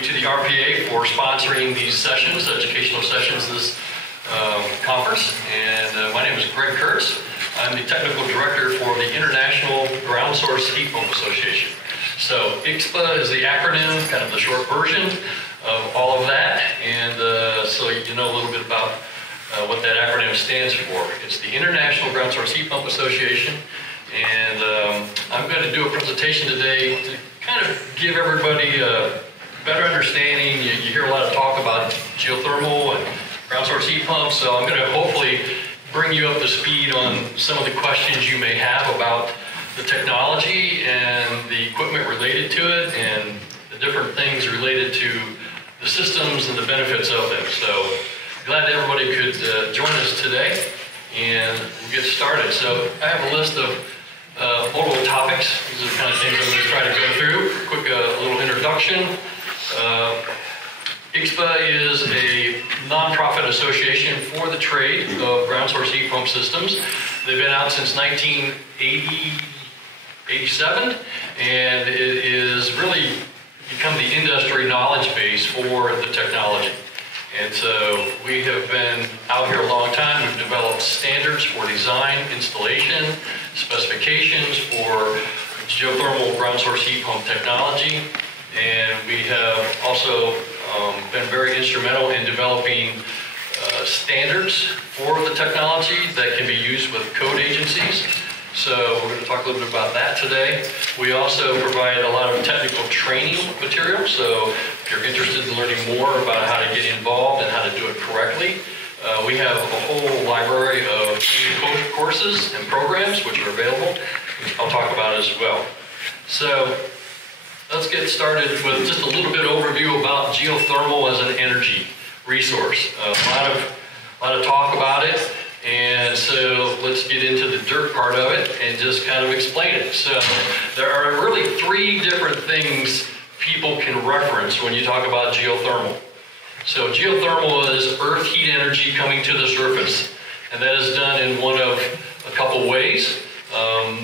you to the RPA for sponsoring these sessions, educational sessions, this conference. And my name is Greg Kurtz. I'm the technical director for the International Ground Source Heat Pump Association. So IGSHPA is the acronym, kind of the short version of all of that. And so you know a little bit about what that acronym stands for. It's the International Ground Source Heat Pump Association. And I'm going to do a presentation today to kind of give everybody a better understanding. You hear a lot of talk about geothermal and ground source heat pumps, so I'm going to hopefully bring you up to speed on some of the questions you may have about the technology and the equipment related to it and the different things related to the systems and the benefits of them. So glad that everybody could join us today, and we'll get started. So I have a list of multiple topics. These are the kind of things I'm going to try to go through. Quick little introduction. IGSHPA is a nonprofit association for the trade of ground source heat pump systems. They've been out since 1987, and it is really become the industry knowledge base for the technology. And so we have been out here a long time. We've developed standards for design, installation, specifications for geothermal ground source heat pump technology. And we have also been very instrumental in developing standards for the technology that can be used with code agencies. So we're going to talk a little bit about that today. We also provide a lot of technical training material. So if you're interested in learning more about how to get involved and how to do it correctly, we have a whole library of courses and programs which are available, which I'll talk about as well. So let's get started with just a little bit overview about geothermal as an energy resource. A lot of talk about it. And so let's get into the dirt part of it and just kind of explain it. So there are really three different things people can reference when you talk about geothermal. So geothermal is earth heat energy coming to the surface. And that is done in one of a couple ways.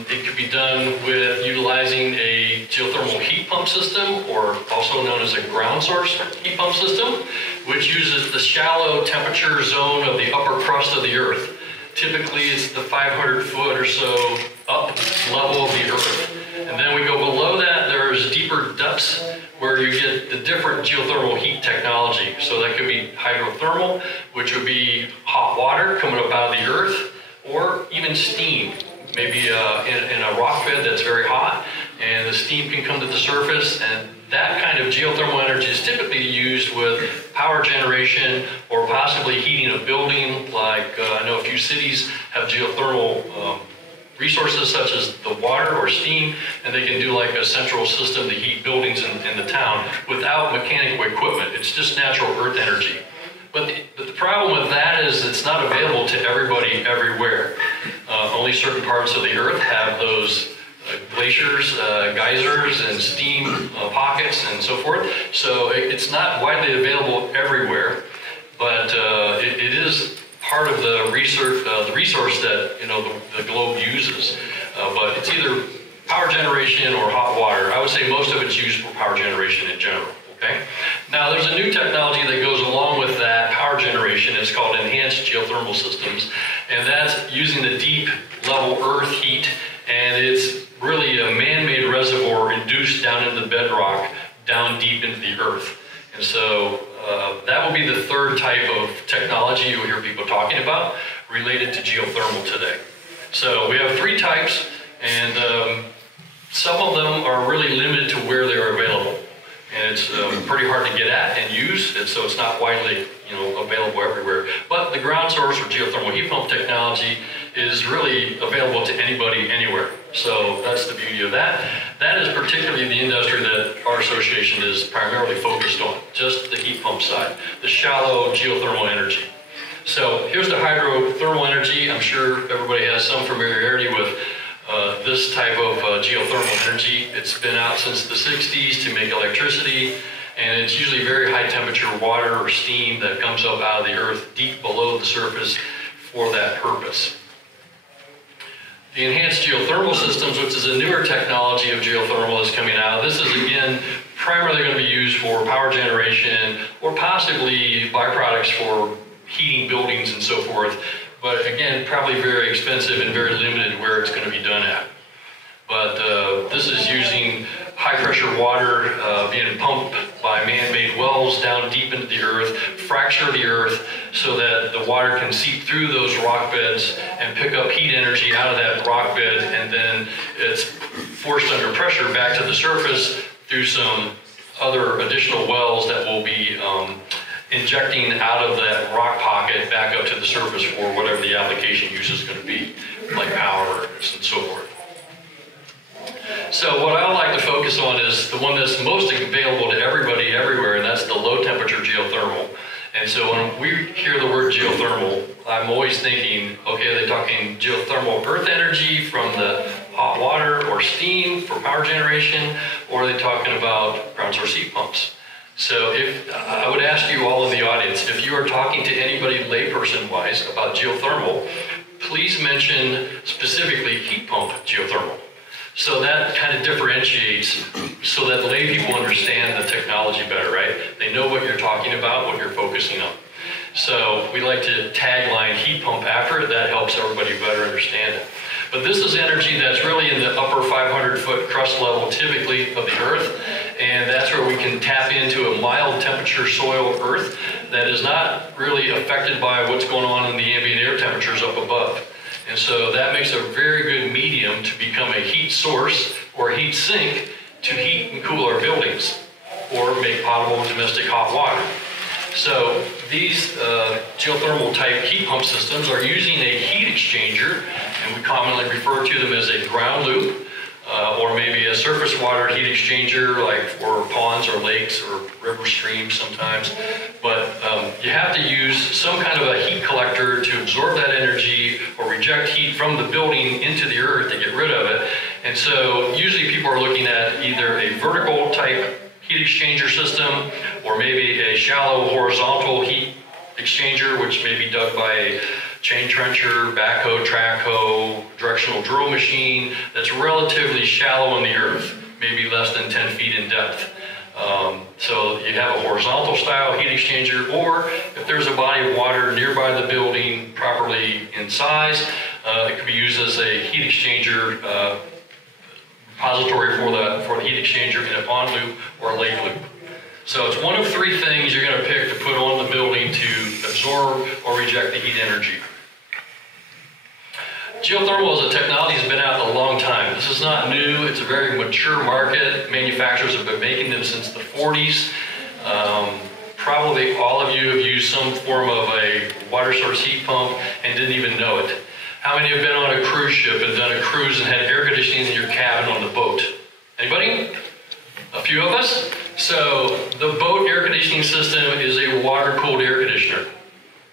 It could be done with utilizing a geothermal heat pump system, or also known as a ground source heat pump system, which uses the shallow temperature zone of the upper crust of the earth. Typically, it's the 500 foot or so up level of the earth. And then we go below that, there's deeper depths where you get the different geothermal heat technology. So that could be hydrothermal, which would be hot water coming up out of the earth, or even steam. Maybe in a rock bed that's very hot, and the steam can come to the surface, and that kind of geothermal energy is typically used with power generation or possibly heating a building. Like I know a few cities have geothermal resources such as the water or steam, and they can do like a central system to heat buildings in the town without mechanical equipment. It's just natural earth energy. But the problem with that is it's not available to everybody everywhere. Only certain parts of the earth have those glaciers, geysers, and steam pockets and so forth. So it's not widely available everywhere, but it is part of the resource that the globe uses. But it's either power generation or hot water. I would say most of it's used for power generation in general. Okay. Now there's a new technology that goes along with that power generation. It's called enhanced geothermal systems, and that's using the deep level earth heat, and it's really a man-made reservoir induced down in the bedrock, down deep into the earth. And so that will be the third type of technology you'll hear people talking about related to geothermal today. So we have three types, and some of them are really limited to where they're available. And it's pretty hard to get at and use, and so it's not widely available everywhere. But the ground source or geothermal heat pump technology is really available to anybody, anywhere. So that's the beauty of that. That is particularly the industry that our association is primarily focused on, just the heat pump side, the shallow geothermal energy. So here's the hydrothermal energy. I'm sure everybody has some familiarity with this type of geothermal energy. It's been out since the 60s to make electricity, and it's usually very high temperature water or steam that comes up out of the earth deep below the surface for that purpose. The enhanced geothermal systems, which is a newer technology of geothermal, is coming out. This is again primarily going to be used for power generation or possibly byproducts for heating buildings and so forth. But again, probably very expensive and very limited where it's going to be done at. But this is using high pressure water being pumped by man-made wells down deep into the earth, fracture the earth so that the water can seep through those rock beds and pick up heat energy out of that rock bed, and then it's forced under pressure back to the surface through some other additional wells that will be injecting out of that rock pocket back up to the surface for whatever the application use is going to be, like power and so forth. So what I like to focus on is the one that's most available to everybody everywhere, and that's the low temperature geothermal. And so when we hear the word geothermal, I'm always thinking, okay, are they talking geothermal earth energy from the hot water or steam for power generation, or are they talking about ground source heat pumps? So if I would ask you all in the audience, if you are talking to anybody layperson-wise about geothermal, please mention specifically heat pump geothermal. So that kind of differentiates so that lay people understand the technology better, right? They know what you're talking about, what you're focusing on. So we like to tagline heat pump after it. That helps everybody better understand it. But this is energy that's really in the upper 500-foot crust level typically of the earth, and that's where we can tap into a mild temperature soil earth that is not really affected by what's going on in the ambient air temperatures up above. And so that makes a very good medium to become a heat source or a heat sink to heat and cool our buildings or make potable domestic hot water. So these geothermal type heat pump systems are using a heat exchanger, and we commonly refer to them as a ground loop or maybe a surface water heat exchanger like for ponds or lakes or river streams sometimes. But you have to use some kind of a heat collector to absorb that energy or reject heat from the building into the earth to get rid of it. And so usually people are looking at either a vertical type heat exchanger system or maybe a shallow horizontal heat exchanger, which may be dug by a chain trencher, backhoe, track hoe, directional drill machine that's relatively shallow in the earth, maybe less than 10 feet in depth. So you have a horizontal style heat exchanger, or if there's a body of water nearby the building properly in size, it could be used as a heat exchanger repository for the heat exchanger in a pond loop or a lake loop. So it's one of three things you're going to pick to put on the building to absorb or reject the heat energy. Geothermal as a technology has been out a long time. This is not new. It's a very mature market. Manufacturers have been making them since the 40s. Probably all of you have used some form of a water source heat pump and didn't even know it. How many have been on a cruise ship and done a cruise and had air conditioning in your cabin on the boat? Anybody? A few of us? So the boat air conditioning system is a water-cooled air conditioner.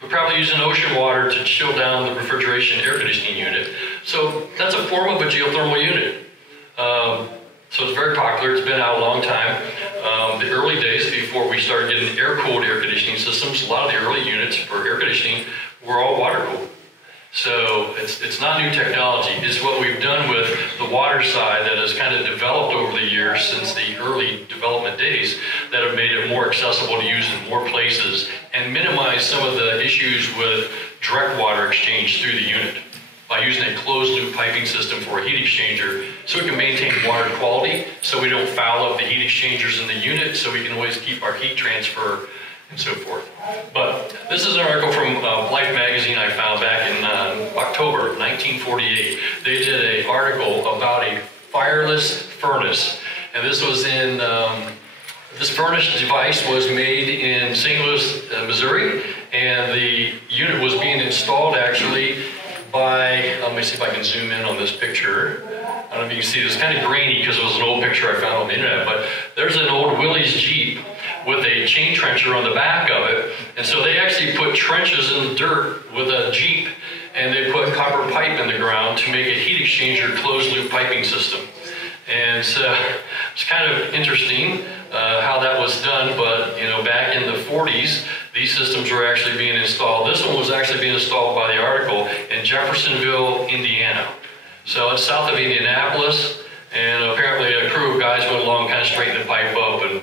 We probably use ocean water to chill down the refrigeration air conditioning unit. So that's a form of a geothermal unit. So it's very popular. It's been out a long time. The early days before we started getting air-cooled air conditioning systems, a lot of the early units for air conditioning were all water-cooled. So it's not new technology. It's what we've done with the water side that has kind of developed over the years since the early development days that have made it more accessible to use in more places and minimize some of the issues with direct water exchange through the unit by using a closed loop piping system for a heat exchanger so we can maintain water quality, so we don't foul up the heat exchangers in the unit, so we can always keep our heat transfer and so forth. But this is an article from Life magazine I found back in October of 1948. They did an article about a fireless furnace. And this was in, this furnace device was made in St. Louis, Missouri. And the unit was being installed actually by, let me see if I can zoom in on this picture. I don't know if you can see this, kind of grainy because it was an old picture I found on the internet, but there's an old Willys Jeep with a chain trencher on the back of it. And so they actually put trenches in the dirt with a Jeep, and they put copper pipe in the ground to make a heat exchanger closed loop piping system. And so it's kind of interesting how that was done, but you know, back in the 40s, these systems were actually being installed. This one was actually being installed by the article in Jeffersonville, Indiana. So it's south of Indianapolis, And apparently a crew of guys went along, kind of straightened the pipe up and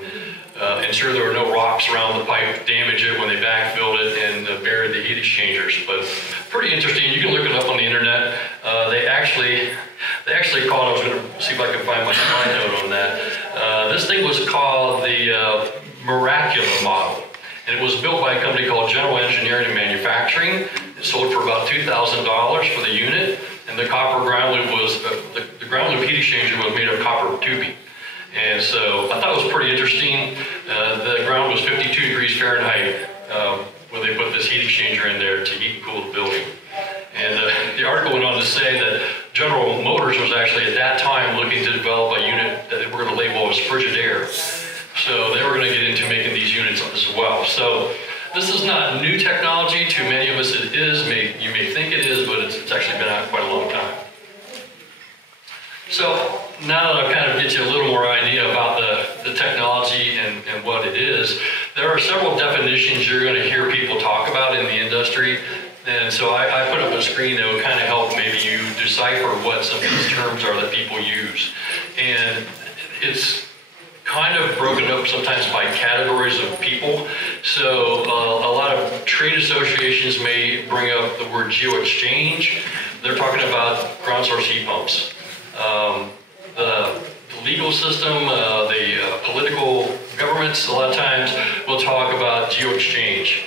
ensure there were no rocks around the pipe, damage it when they backfilled it and buried the heat exchangers. But pretty interesting. You can look it up on the internet. They actually called, I was going to see if I can find my slide note on that. This thing was called the Miracula model. And it was built by a company called General Engineering and Manufacturing. It sold for about $2,000 for the unit. And the copper ground loop was, the ground loop heat exchanger was made of copper tubing. And so I thought it was pretty interesting. The ground was 52 degrees Fahrenheit when they put this heat exchanger in there to heat and cool the building. And the article went on to say that General Motors was actually at that time looking to develop a unit that they were going to label as Frigidaire. So they were going to get into making these units as well. So this is not new technology. To many of us it is. You may think it is, but it's actually been out quite a long time. So now that I've kind of get you a little more idea about the technology and what it is, there are several definitions you're going to hear people talk about in the industry. And so I put up a screen that will kind of help maybe you decipher what some of these terms are that people use. And it's kind of broken up sometimes by categories of people. So a lot of trade associations may bring up the word geo-exchange. They're talking about ground source heat pumps. The legal system, the political governments, a lot of times will talk about geo-exchange.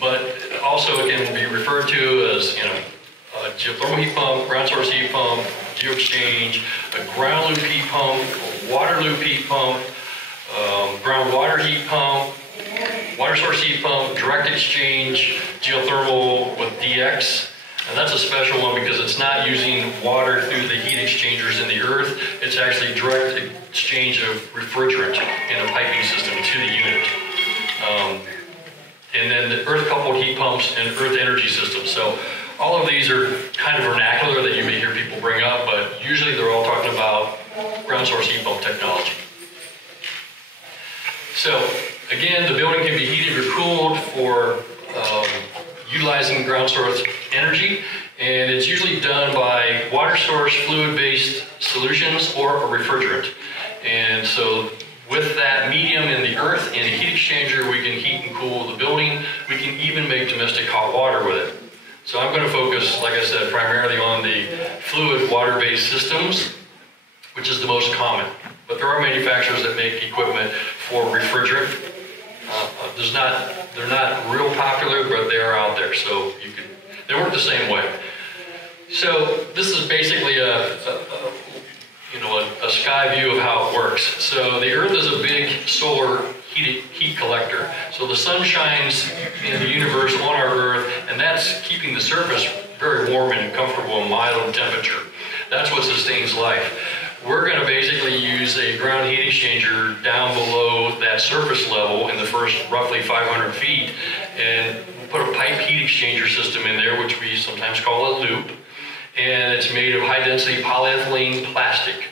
But also it can be referred to as, a geothermal heat pump, ground source heat pump, geo-exchange, a ground loop heat pump, a water loop heat pump, groundwater heat pump, water source heat pump, direct exchange, geothermal with DX. And that's a special one because it's not using water through the heat exchangers in the earth. It's actually direct exchange of refrigerant in a piping system to the unit. And then the earth-coupled heat pumps and earth energy systems. So all of these are kind of vernacular that you may hear people bring up, but usually they're all talking about ground source heat pump technology. So again, the building can be heated or cooled for utilizing ground source energy, and it's usually done by water source fluid-based solutions or a refrigerant. And so with that medium in the earth in a heat exchanger, we can heat and cool the building. We can even make domestic hot water with it. So I'm going to focus, like I said, primarily on the fluid water-based systems, which is the most common. But there are manufacturers that make equipment for refrigerant. They're not real popular, but they are out there, so they work the same way. So this is basically a sky view of how it works. So the Earth is a big solar heat collector. So the sun shines in the universe on our Earth, and that's keeping the surface very warm and comfortable and mild in temperature. That's what sustains life. We're going to basically use a ground heat exchanger down below that surface level in the first roughly 500 feet, and we'll put a pipe heat exchanger system in there, which we sometimes call a loop, and it's made of high-density polyethylene plastic.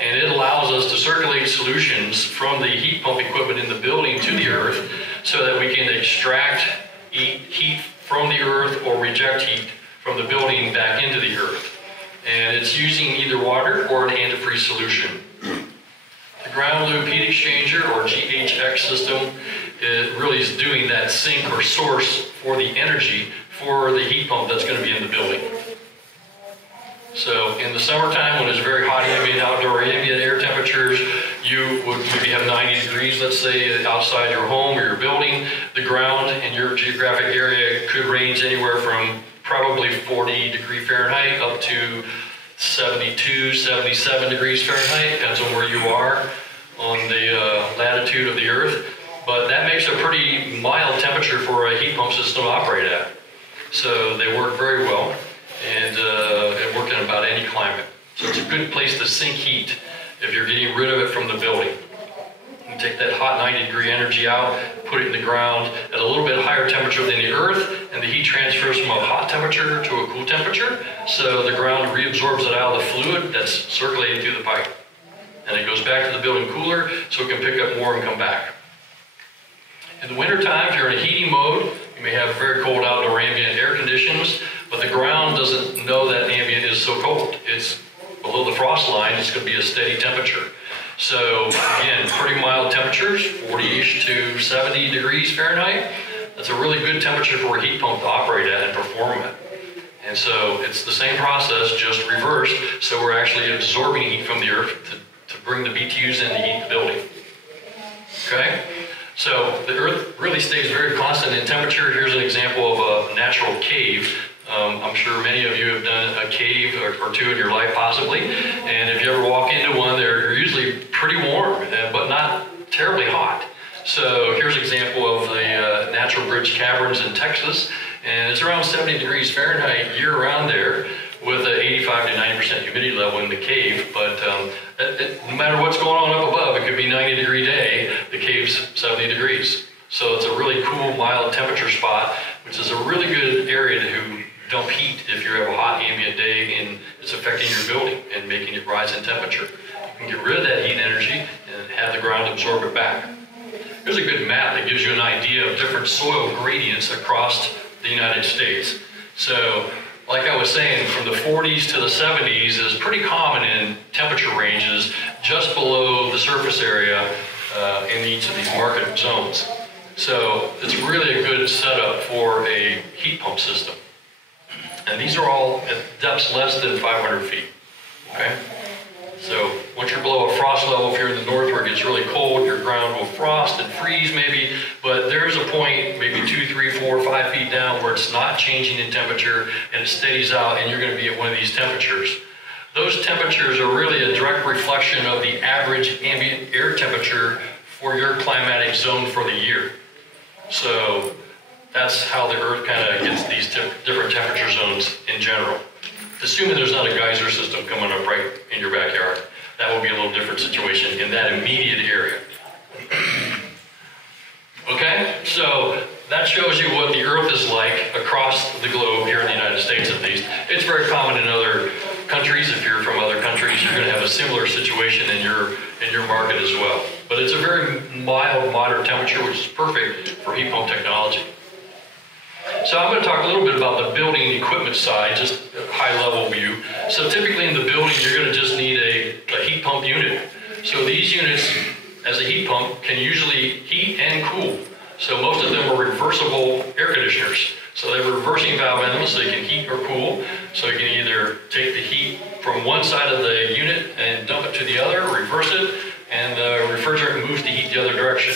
And it allows us to circulate solutions from the heat pump equipment in the building to the earth so that we can extract heat from the earth or reject heat from the building back into the earth. And it's using either water or an antifreeze solution. The ground loop heat exchanger, or GHX system, it really is doing that sink or source for the energy for the heat pump that's going to be in the building. So in the summertime, when it's very hot outdoor ambient air temperatures, you would maybe have 90 degrees, let's say, outside your home or your building. The ground in your geographic area could range anywhere from probably 40 degrees Fahrenheit up to 72, 77 degrees Fahrenheit, depends on where you are on the latitude of the Earth. But that makes a pretty mild temperature for a heat pump system to operate at. So they work very well, and it work in about any climate. So it's a good place to sink heat if you're getting rid of it from the building. You take that hot 90-degree energy out, put it in the ground at a little bit higher temperature than the earth, and the heat transfers from a hot temperature to a cool temperature, so the ground reabsorbs it out of the fluid that's circulating through the pipe. And it goes back to the building cooler, so it can pick up more and come back. In the wintertime, if you're in a heating mode, you may have very cold outdoor ambient air conditions, but the ground doesn't know that ambient is so cold. It's below below the frost line, it's going to be a steady temperature. So again, pretty mild temperatures, 40-ish to 70 degrees Fahrenheit. That's a really good temperature for a heat pump to operate at and perform at. And so it's the same process, just reversed. So we're actually absorbing heat from the earth to bring the BTUs in to heat the building. Okay? So the earth really stays very constant in temperature. Here's an example of a natural cave. I'm sure many of you have done a cave or two in your life possibly. And if you ever walk into one, they're usually pretty warm, but not terribly hot. So here's an example of the Natural Bridge Caverns in Texas. And it's around 70 degrees Fahrenheit year-round there with an 85 to 90% humidity level in the cave. But no matter what's going on up above, it could be 90-degree day, the cave's 70 degrees. So it's a really cool, mild temperature spot, which is a really good area to dump heat if you have a hot ambient day and it's affecting your building and making it rise in temperature. You can get rid of that heat energy and have the ground absorb it back. Here's a good map that gives you an idea of different soil gradients across the United States. So, like I was saying, from the 40s to the 70s is pretty common in temperature ranges just below the surface area in each of these market zones. So it's really a good setup for a heat pump system. And these are all at depths less than 500 feet, okay? So once you're below a frost level, if you're in the north where it gets really cold, your ground will frost and freeze maybe, but there's a point, maybe 2, 3, 4, 5 feet down where it's not changing in temperature and it steadies out and you're gonna be at one of these temperatures. Those temperatures are really a direct reflection of the average ambient air temperature for your climatic zone for the year. So that's how the earth kind of gets these different temperature zones in general. Assuming there's not a geyser system coming up right in your backyard. That will be a little different situation in that immediate area. Okay, so that shows you what the earth is like across the globe here in the United States at least. It's very common in other countries. If you're from other countries, you're going to have a similar situation in your market as well. But it's a very mild, moderate temperature, which is perfect for heat pump technology. So I'm going to talk a little bit about the building equipment side, just a high-level view. So typically in the building, you're going to just need a heat pump unit. So these units, as a heat pump, can usually heat and cool. So most of them are reversible air conditioners. So they have a reversing valve in them so they can heat or cool. So you can either take the heat from one side of the unit and dump it to the other, reverse it, and the refrigerant moves the heat the other direction.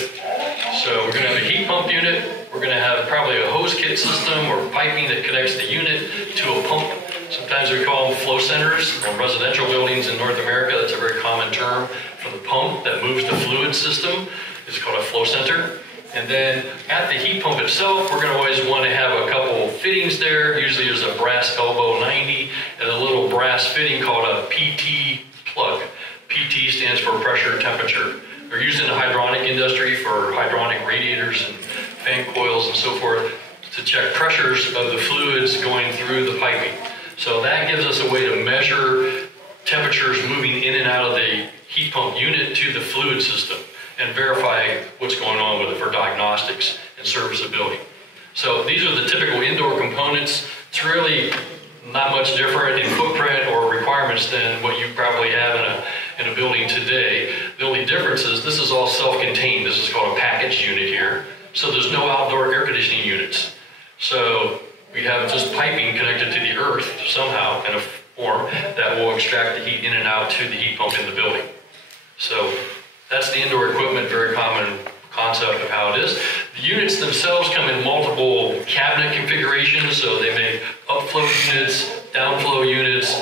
So we're going to have a heat pump unit. We're going to have probably a hose kit system or piping that connects the unit to a pump. Sometimes we call them flow centers. In residential buildings in North America, that's a very common term for the pump that moves the fluid system. It's called a flow center. And then at the heat pump itself, we're going to always want to have a couple fittings there. Usually there's a brass elbow 90 and a little brass fitting called a PT plug. PT stands for pressure temperature. They're used in the hydronic industry for hydronic radiators and fan coils and so forth to check pressures of the fluids going through the piping. So that gives us a way to measure temperatures moving in and out of the heat pump unit to the fluid system and verify what's going on with it for diagnostics and serviceability. So these are the typical indoor components. It's really not much different in footprint or requirements than what you probably have in a building today. The only difference is this is all self-contained. This is called a package unit here. So there's no outdoor air conditioning units. So we have just piping connected to the earth somehow in a form that will extract the heat in and out to the heat pump in the building. So that's the indoor equipment, very common concept of how it is. The units themselves come in multiple cabinet configurations, so they make upflow units, downflow units,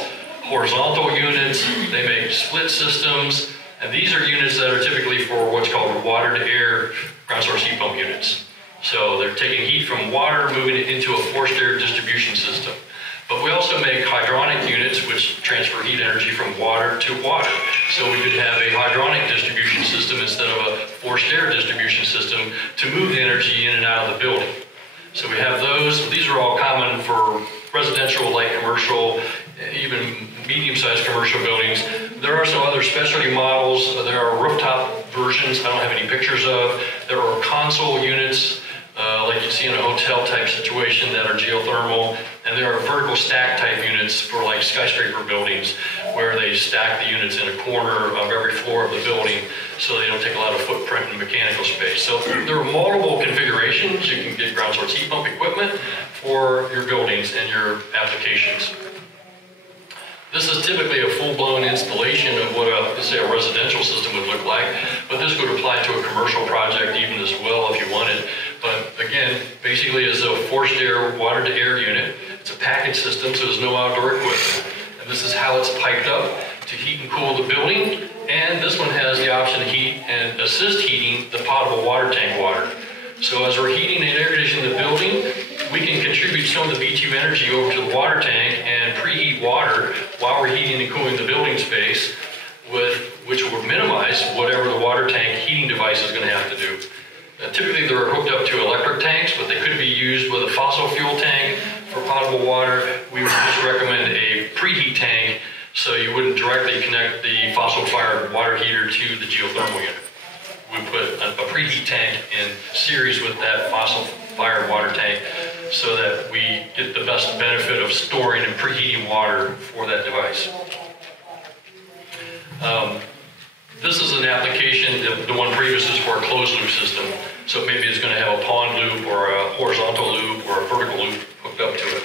horizontal units, they make split systems, and these are units that are typically for what's called water-to-air ground source heat pump units. So they're taking heat from water, moving it into a forced air distribution system. But we also make hydronic units which transfer heat energy from water to water. So we could have a hydronic distribution system instead of a forced air distribution system to move the energy in and out of the building. So we have those. These are all common for residential, light commercial, even medium-sized commercial buildings. There are some other specialty models. There are rooftop versions I don't have any pictures of. There are console units like you see in a hotel type situation that are geothermal, and there are vertical stack type units for like skyscraper buildings where they stack the units in a corner of every floor of the building so they don't take a lot of footprint and mechanical space. So there are multiple configurations. You can get ground source heat pump equipment for your buildings and your applications. This is typically a full-blown installation of what let's say a residential system would look like, but this would apply to a commercial project even as well if you wanted. But again, basically it's a forced air, water-to-air unit. It's a package system, so there's no outdoor equipment. And this is how it's piped up to heat and cool the building. And this one has the option to heat and assist heating the potable water tank water. So as we're heating and air conditioning the building, we can contribute some of the BTU energy over to the water tank and preheat water while we're heating and cooling the building space, which will minimize whatever the water tank heating device is going to have to do. Typically they're hooked up to electric tanks, but they could be used with a fossil fuel tank for potable water. We would just recommend a preheat tank so you wouldn't directly connect the fossil-fired water heater to the geothermal unit. We put a preheat tank in series with that fossil-fired water tank so that we get the best benefit of storing and preheating water for that device. This is an application, the one previous is for a closed loop system. So maybe it's going to have a pond loop or a horizontal loop or a vertical loop hooked up to it.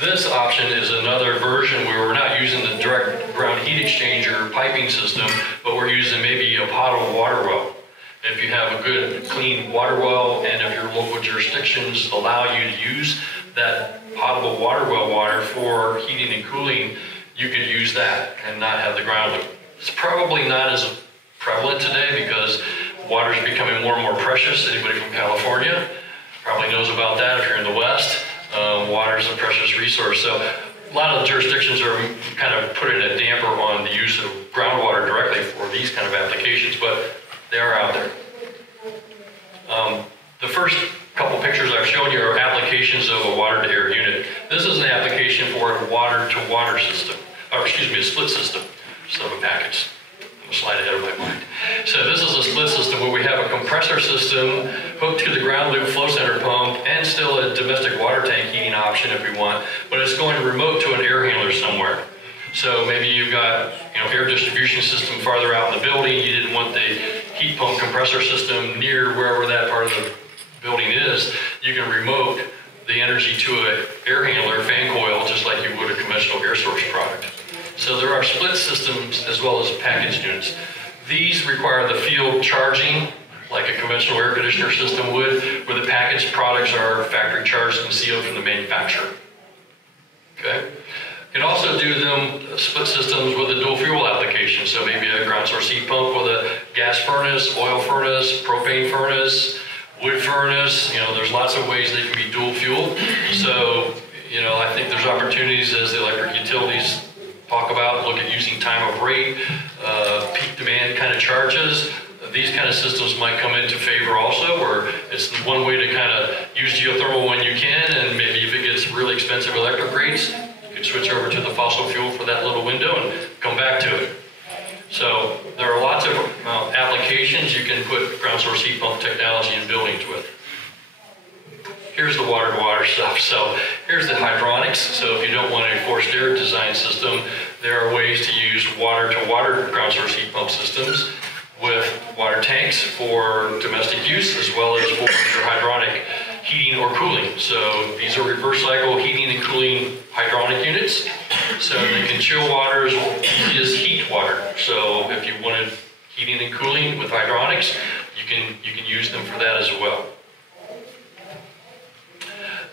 This option is another version where we're not using the direct ground heat exchanger piping system, but we're using maybe a potable water well. If you have a good clean water well and if your local jurisdictions allow you to use that potable water well water for heating and cooling, you could use that and not have the ground loop. It's probably not as prevalent today because water is becoming more and more precious. Anybody from California probably knows about that if you're in the West. Water is a precious resource. So a lot of the jurisdictions are kind of putting a damper on the use of groundwater directly for these kind of applications, but they are out there. The first couple pictures I've shown you are applications of a water-to-air unit. This is an application for a water-to-water system, or excuse me, a split system. Just have a package. I'm a slide ahead of my mind. So this is a split system where we have a compressor system hooked to the ground loop flow center pump and still a domestic water tank heating option if we want, but it's going remote to an air handler somewhere. So maybe you've got air distribution system farther out in the building. You didn't want the heat pump compressor system near wherever that part of the building is. You can remote the energy to an air handler, fan coil, just like you would a conventional air source product. So there are split systems as well as packaged units. These require the field charging like a conventional air conditioner system would, where the packaged products are factory charged and sealed from the manufacturer. Okay? You can also do them split systems with a dual fuel application. So maybe a ground source heat pump with a gas furnace, oil furnace, propane furnace, wood furnace. There's lots of ways they can be dual fuel. So, I think there's opportunities as the electric utilities talk about, look at using time of rate, peak demand kind of charges. These kind of systems might come into favor also, where it's one way to kind of use geothermal when you can, and maybe if it gets really expensive electric rates, you can switch over to the fossil fuel for that little window and come back to it. So there are lots of applications you can put ground source heat pump technology in buildings with. Here's the water-to-water stuff. So here's the hydronics. So if you don't want a forced air design system, there are ways to use water-to-water ground source heat pump systems with water tanks for domestic use as well as for your hydronic heating or cooling. So these are reverse cycle heating and cooling hydronic units. So they can chill water as easy as heat water. So if you wanted heating and cooling with hydronics, you can use them for that as well.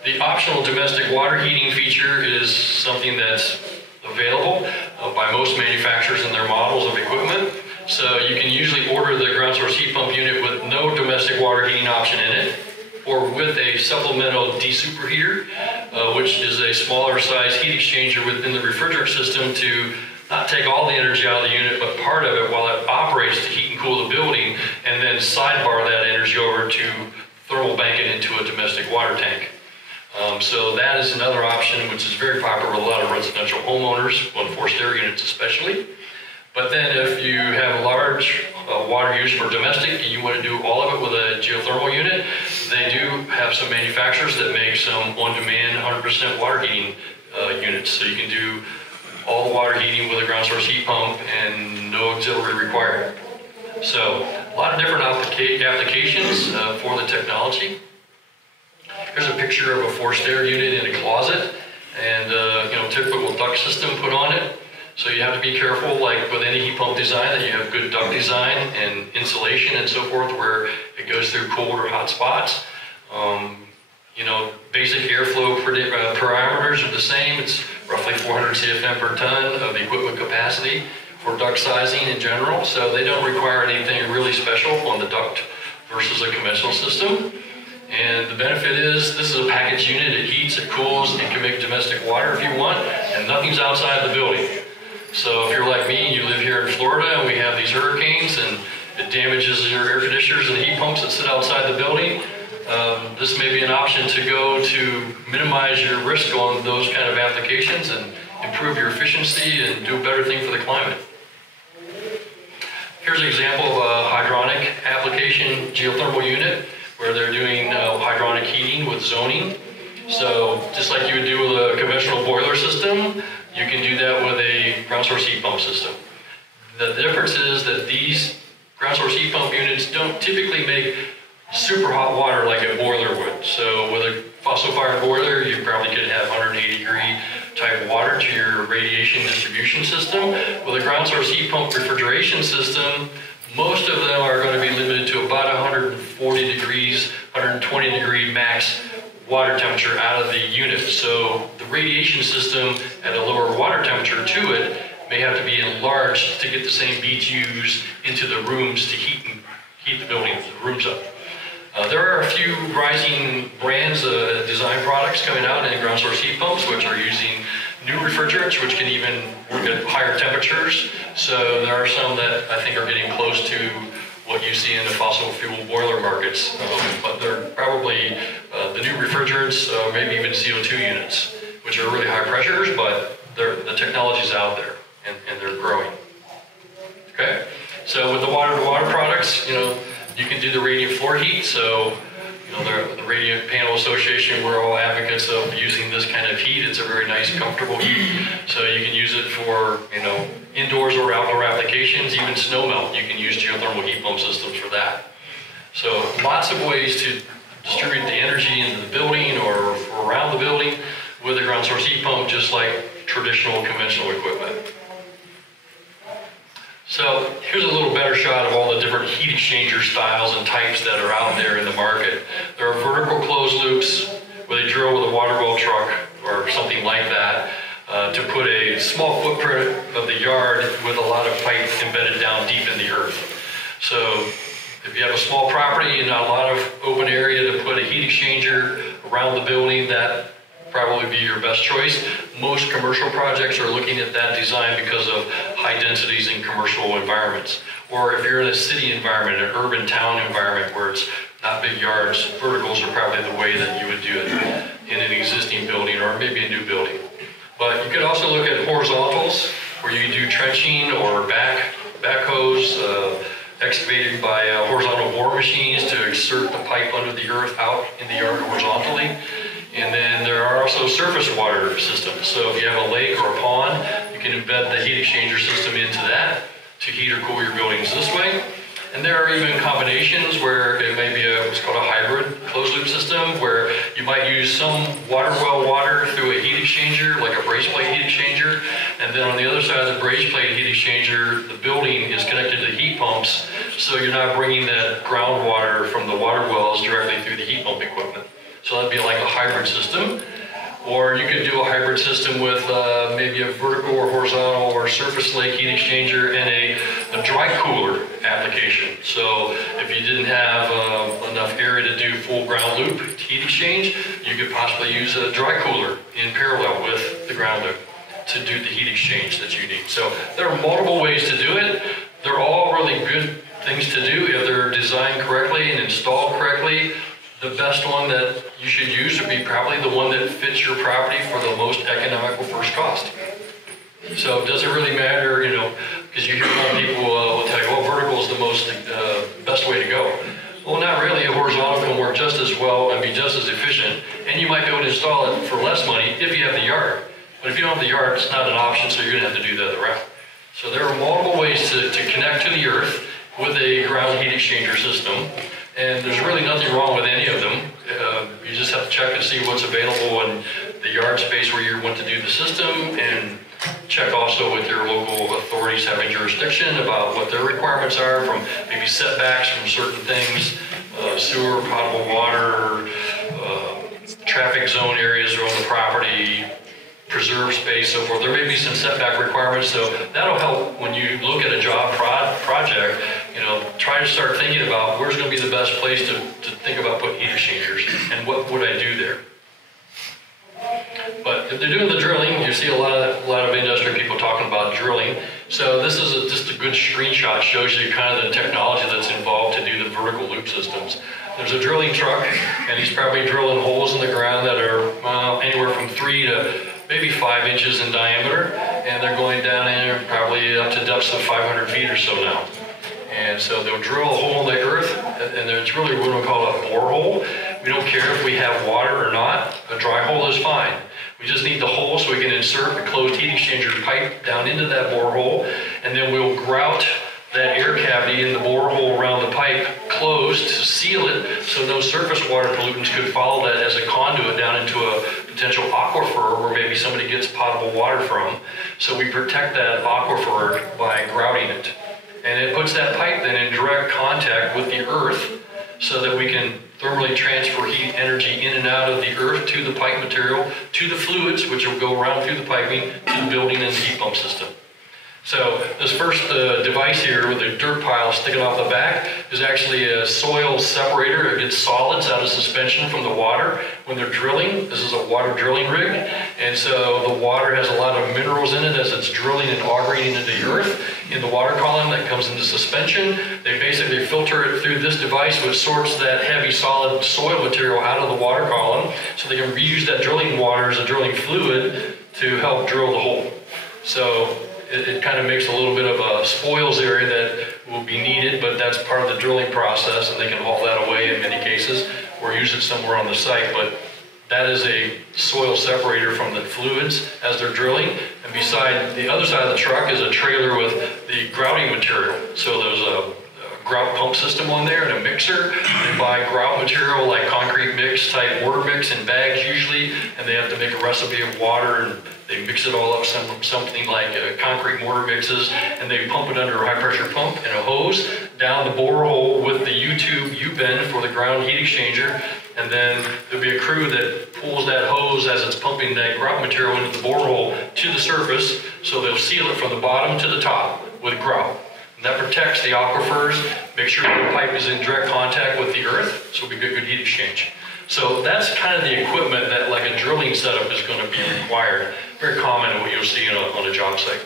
The optional domestic water heating feature is something that's available by most manufacturers in their models of equipment. So you can usually order the ground source heat pump unit with no domestic water heating option in it, or with a supplemental de-superheater, which is a smaller size heat exchanger within the refrigerant system to not take all the energy out of the unit, but part of it while it operates to heat and cool the building, and then sidebar that energy over to thermal bank it into a domestic water tank. So that is another option which is very popular with a lot of residential homeowners, on forced air units especially. But then if you have large water use for domestic and you want to do all of it with a geothermal unit, they do have some manufacturers that make some on-demand 100% water heating units. So you can do all the water heating with a ground source heat pump and no auxiliary required. So a lot of different applications for the technology. Here's a picture of a forced air unit in a closet and typical duct system put on it. So you have to be careful, like with any heat pump design, that you have good duct design and insulation and so forth where it goes through cold or hot spots. Basic airflow parameters are the same. It's roughly 400 CFM per ton of the equipment capacity for duct sizing in general. So they don't require anything really special on the duct versus a conventional system. And the benefit is this is a package unit. It heats, it cools, and can make domestic water if you want, and nothing's outside the building. So if you're like me, you live here in Florida, and we have these hurricanes, and it damages your air conditioners and heat pumps that sit outside the building, this may be an option to go to minimize your risk on those kind of applications and improve your efficiency and do a better thing for the climate. Here's an example of a hydronic application geothermal unit where they're doing hydronic heating with zoning. So just like you would do with a conventional boiler system, you can do that with a ground source heat pump system. The difference is that these ground source heat pump units don't typically make super hot water like a boiler would. So with a fossil fired boiler, you probably could have 180 degree type water to your radiation distribution system. With a ground source heat pump refrigeration system, most of them are going to be limited to about 140 degrees, 120 degree max water temperature out of the unit. So the radiation system at a lower water temperature to it may have to be enlarged to get the same BTUs into the rooms to heat the building, the rooms up. There are a few rising brands, design products coming out in ground source heat pumps, which are using new refrigerants, which can even work at higher temperatures. So there are some that I think are getting close to what you see in the fossil fuel boiler markets, but they're probably the new refrigerants, maybe even CO2 units, which are really high pressures, but the technology's out there and they're growing. Okay, so with the water-to-water products, you can do the radiant floor heat. So the Radiant Panel Association, we're all advocates of using this kind of heat. It's a very nice, comfortable heat. So you can use it for, indoors or outdoor applications, even snow melt. You can use geothermal heat pump systems for that. So lots of ways to distribute the energy into the building or around the building with a ground source heat pump, just like traditional conventional equipment. So here's a little better shot of all the different heat exchanger styles and types that are out there in the market. There are vertical closed loops where they drill with a water well truck or something like that to put a small footprint of the yard with a lot of pipe embedded down deep in the earth. So if you have a small property and not a lot of open area to put a heat exchanger around the building, that probably be your best choice. Most commercial projects are looking at that design because of high densities in commercial environments. Or if you're in a city environment, an urban town environment where it's not big yards, verticals are probably the way that you would do it in an existing building or maybe a new building. But you could also look at horizontals where you can do trenching or backhoes excavated by horizontal bore machines to exert the pipe under the earth out in the yard horizontally. And then there are also surface water systems. So if you have a lake or a pond, you can embed the heat exchanger system into that to heat or cool your buildings this way. And there are even combinations where it may be what's called a hybrid closed loop system, where you might use some water well water through a heat exchanger, like a braze plate heat exchanger. And then on the other side of the braze plate heat exchanger, the building is connected to heat pumps. So you're not bringing that groundwater from the water wells directly through the heat pump equipment. So that'd be like a hybrid system. Or you could do a hybrid system with maybe a vertical or horizontal or surface lake heat exchanger and a dry cooler application. So if you didn't have enough area to do full ground loop heat exchange, you could possibly use a dry cooler in parallel with the ground loop to do the heat exchange that you need. So there are multiple ways to do it. They're all really good things to do if they're designed correctly and installed correctly. The best one that you should use would be probably the one that fits your property for the most economical first cost. So does it really matter, because because you hear a lot of people will tell you, well, vertical is the most best way to go. Well, not really. A horizontal can work just as well and be just as efficient, and you might be able to install it for less money if you have the yard. But if you don't have the yard, it's not an option, so you're going to have to do the other route. So there are multiple ways to connect to the earth with a ground heat exchanger system, and there's really nothing wrong with any of them. You just have to check and see what's available in the yard space where you want to do the system, and check also with your local authorities having jurisdiction about what their requirements are, from maybe setbacks from certain things, sewer, potable water, traffic zone areas around the property, preserve space, so forth. There may be some setback requirements, so that'll help when you look at a job project. Try to start thinking about where's going to be the best place to think about putting heat exchangers, and what would I do there. But if they're doing the drilling, you see a lot of industry people talking about drilling. So this is just a good screenshot, shows you kind of the technology that's involved to do the vertical loop systems. There's a drilling truck, and he's probably drilling holes in the ground that are anywhere from 3 to maybe 5 inches in diameter, and they're going down in probably up to depths of 500 feet or so now. And so they'll drill a hole in the earth, and it's really what we call a borehole. We don't care if we have water or not. A dry hole is fine. We just need the hole so we can insert a closed heat exchanger pipe down into that borehole, and then we'll grout that air cavity in the borehole around the pipe closed to seal it, so no surface water pollutants could follow that as a conduit down into a potential aquifer where maybe somebody gets potable water from. So we protect that aquifer by grouting it. And it puts that pipe then in direct contact with the earth so that we can thermally transfer heat energy in and out of the earth to the pipe material, to the fluids, which will go around through the piping to the building and the heat pump system. So this first device here with the dirt pile sticking off the back is actually a soil separator. It gets solids out of suspension from the water when they're drilling. This is a water drilling rig, and so the water has a lot of minerals in it as it's drilling and augering into the earth. In the water column that comes into suspension, they basically filter it through this device, which sorts that heavy solid soil material out of the water column, so they can reuse that drilling water as a drilling fluid to help drill the hole. So it kind of makes a little bit of a spoils area that will be needed, but that's part of the drilling process, and they can haul that away in many cases or use it somewhere on the site. But that is a soil separator from the fluids as they're drilling. And beside the other side of the truck is a trailer with the grouting material. So there's a grout pump system on there and a mixer. They buy grout material like concrete mix type water mix in bags usually, and they have to make a recipe of water, and they mix it all up something like concrete mortar mixes, and they pump it under a high pressure pump and a hose down the borehole with the U-tube U-bend for the ground heat exchanger, and then there'll be a crew that pulls that hose as it's pumping that grout material into the borehole to the surface, so they'll seal it from the bottom to the top with grout. And that protects the aquifers, make sure the pipe is in direct contact with the earth, so it'll be a good heat exchange. So that's kind of the equipment that like a drilling setup is going to be required. Very common in what you'll see on a job site.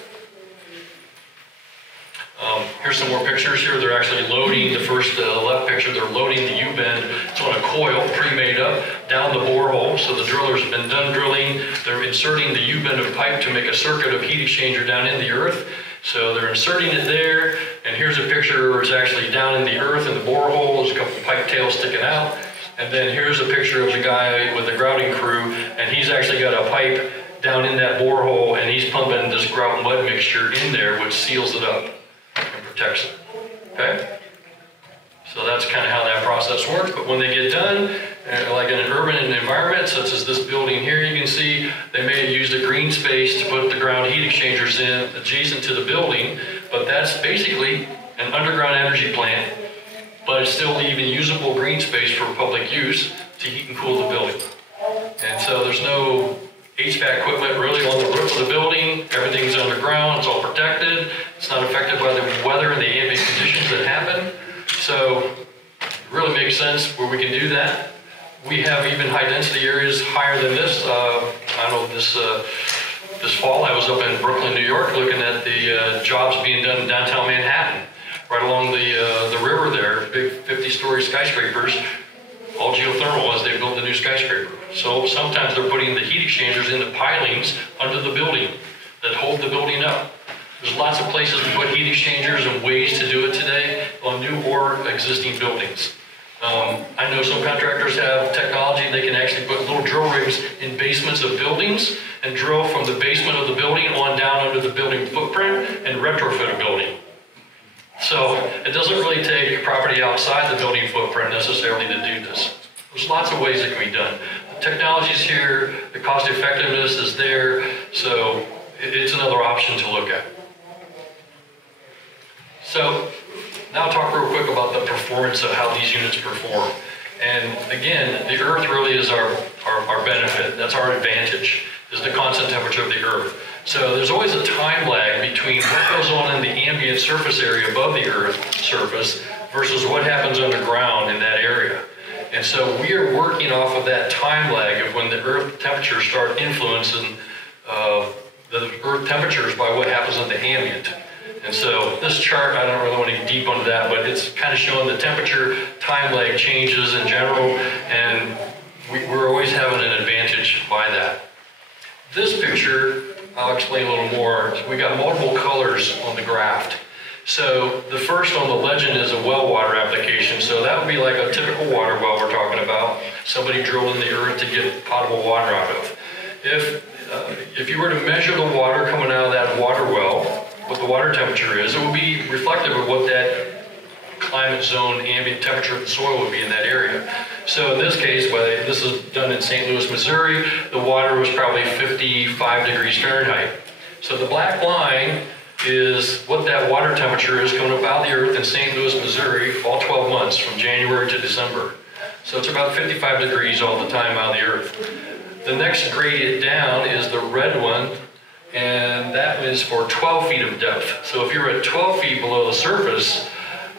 Here's some more pictures here. They're actually loading the first left picture. They're loading the U-bend. It's on a coil, pre-made up, down the borehole. So the driller's been done drilling. They're inserting the U-bend of pipe to make a circuit of heat exchanger down in the earth. So they're inserting it there. And here's a picture where it's actually down in the earth in the borehole. There's a couple of pipe tails sticking out. And then here's a picture of the guy with the grouting crew, and he's actually got a pipe down in that borehole, and he's pumping this grout mud mixture in there, which seals it up and protects it. Okay? So that's kind of how that process works. But when they get done, like in an urban environment, such as this building here, you can see they may have used a green space to put the ground heat exchangers in adjacent to the building, but that's basically an underground energy plant, but it's still leaving usable green space for public use to heat and cool the building. And so there's no HVAC equipment really on the roof of the building. Everything's underground, it's all protected. It's not affected by the weather and the ambient conditions that happen. So it really makes sense where we can do that. We have even high density areas higher than this. I know this fall I was up in Brooklyn, New York, looking at the jobs being done in downtown Manhattan. Right along the river there, big 50-story skyscrapers, all geothermal as they built the new skyscraper. So sometimes they're putting the heat exchangers in the pilings under the building that hold the building up. There's lots of places to put heat exchangers and ways to do it today on new or existing buildings. I know some contractors have technology, they can actually put little drill rigs in basements of buildings and drill from the basement of the building on down under the building footprint and retrofit a building. So it doesn't really take property outside the building footprint necessarily to do this. There's lots of ways it can be done. The technology's here, the cost effectiveness is there, so it's another option to look at. So now I'll talk real quick about the performance of how these units perform. And again, the earth really is our benefit. That's our advantage, is the constant temperature of the earth. So there's always a time lag between what goes on in the ambient surface area above the earth surface versus what happens underground in that area. And so we are working off of that time lag of when the earth temperatures start influencing the earth temperatures by what happens in the ambient. And so this chart, I don't really want to get deep onto that, but it's kind of showing the temperature time lag changes in general, and we're always having an advantage by that. This picture, I'll explain a little more. We got multiple colors on the graph. So the first on the legend is a well water application. So that would be like a typical water well we're talking about. Somebody drilling the earth to get potable water out of. If you were to measure the water coming out of that water well, what the water temperature is, it would be reflective of what that climate zone ambient temperature of the soil would be in that area. So in this case, this is done in St. Louis, Missouri, the water was probably 55 degrees Fahrenheit. So the black line is what that water temperature is coming up out of the earth in St. Louis, Missouri, all 12 months, from January to December. So it's about 55 degrees all the time out of the earth. The next gradient down is the red one, and that is for 12 feet of depth. So if you're at 12 feet below the surface,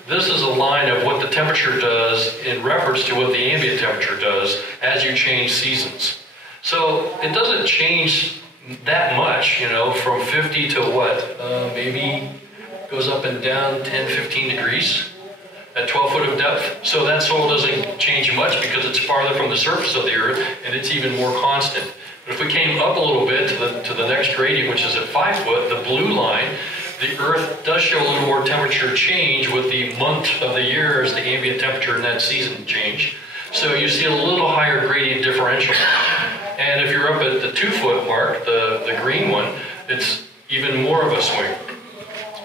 this is a line of what the temperature does in reference to what the ambient temperature does as you change seasons. So it doesn't change that much, you know, from 50 to what? Maybe goes up and down 10, 15 degrees at 12 foot of depth. So that soil doesn't change much because it's farther from the surface of the earth and it's even more constant. But if we came up a little bit to the next gradient, which is at 5 foot, the blue line, the earth does show a little more temperature change with the month of the year as the ambient temperature in that season change. So you see a little higher gradient differential. And if you're up at the 2 foot mark, the green one, it's even more of a swing.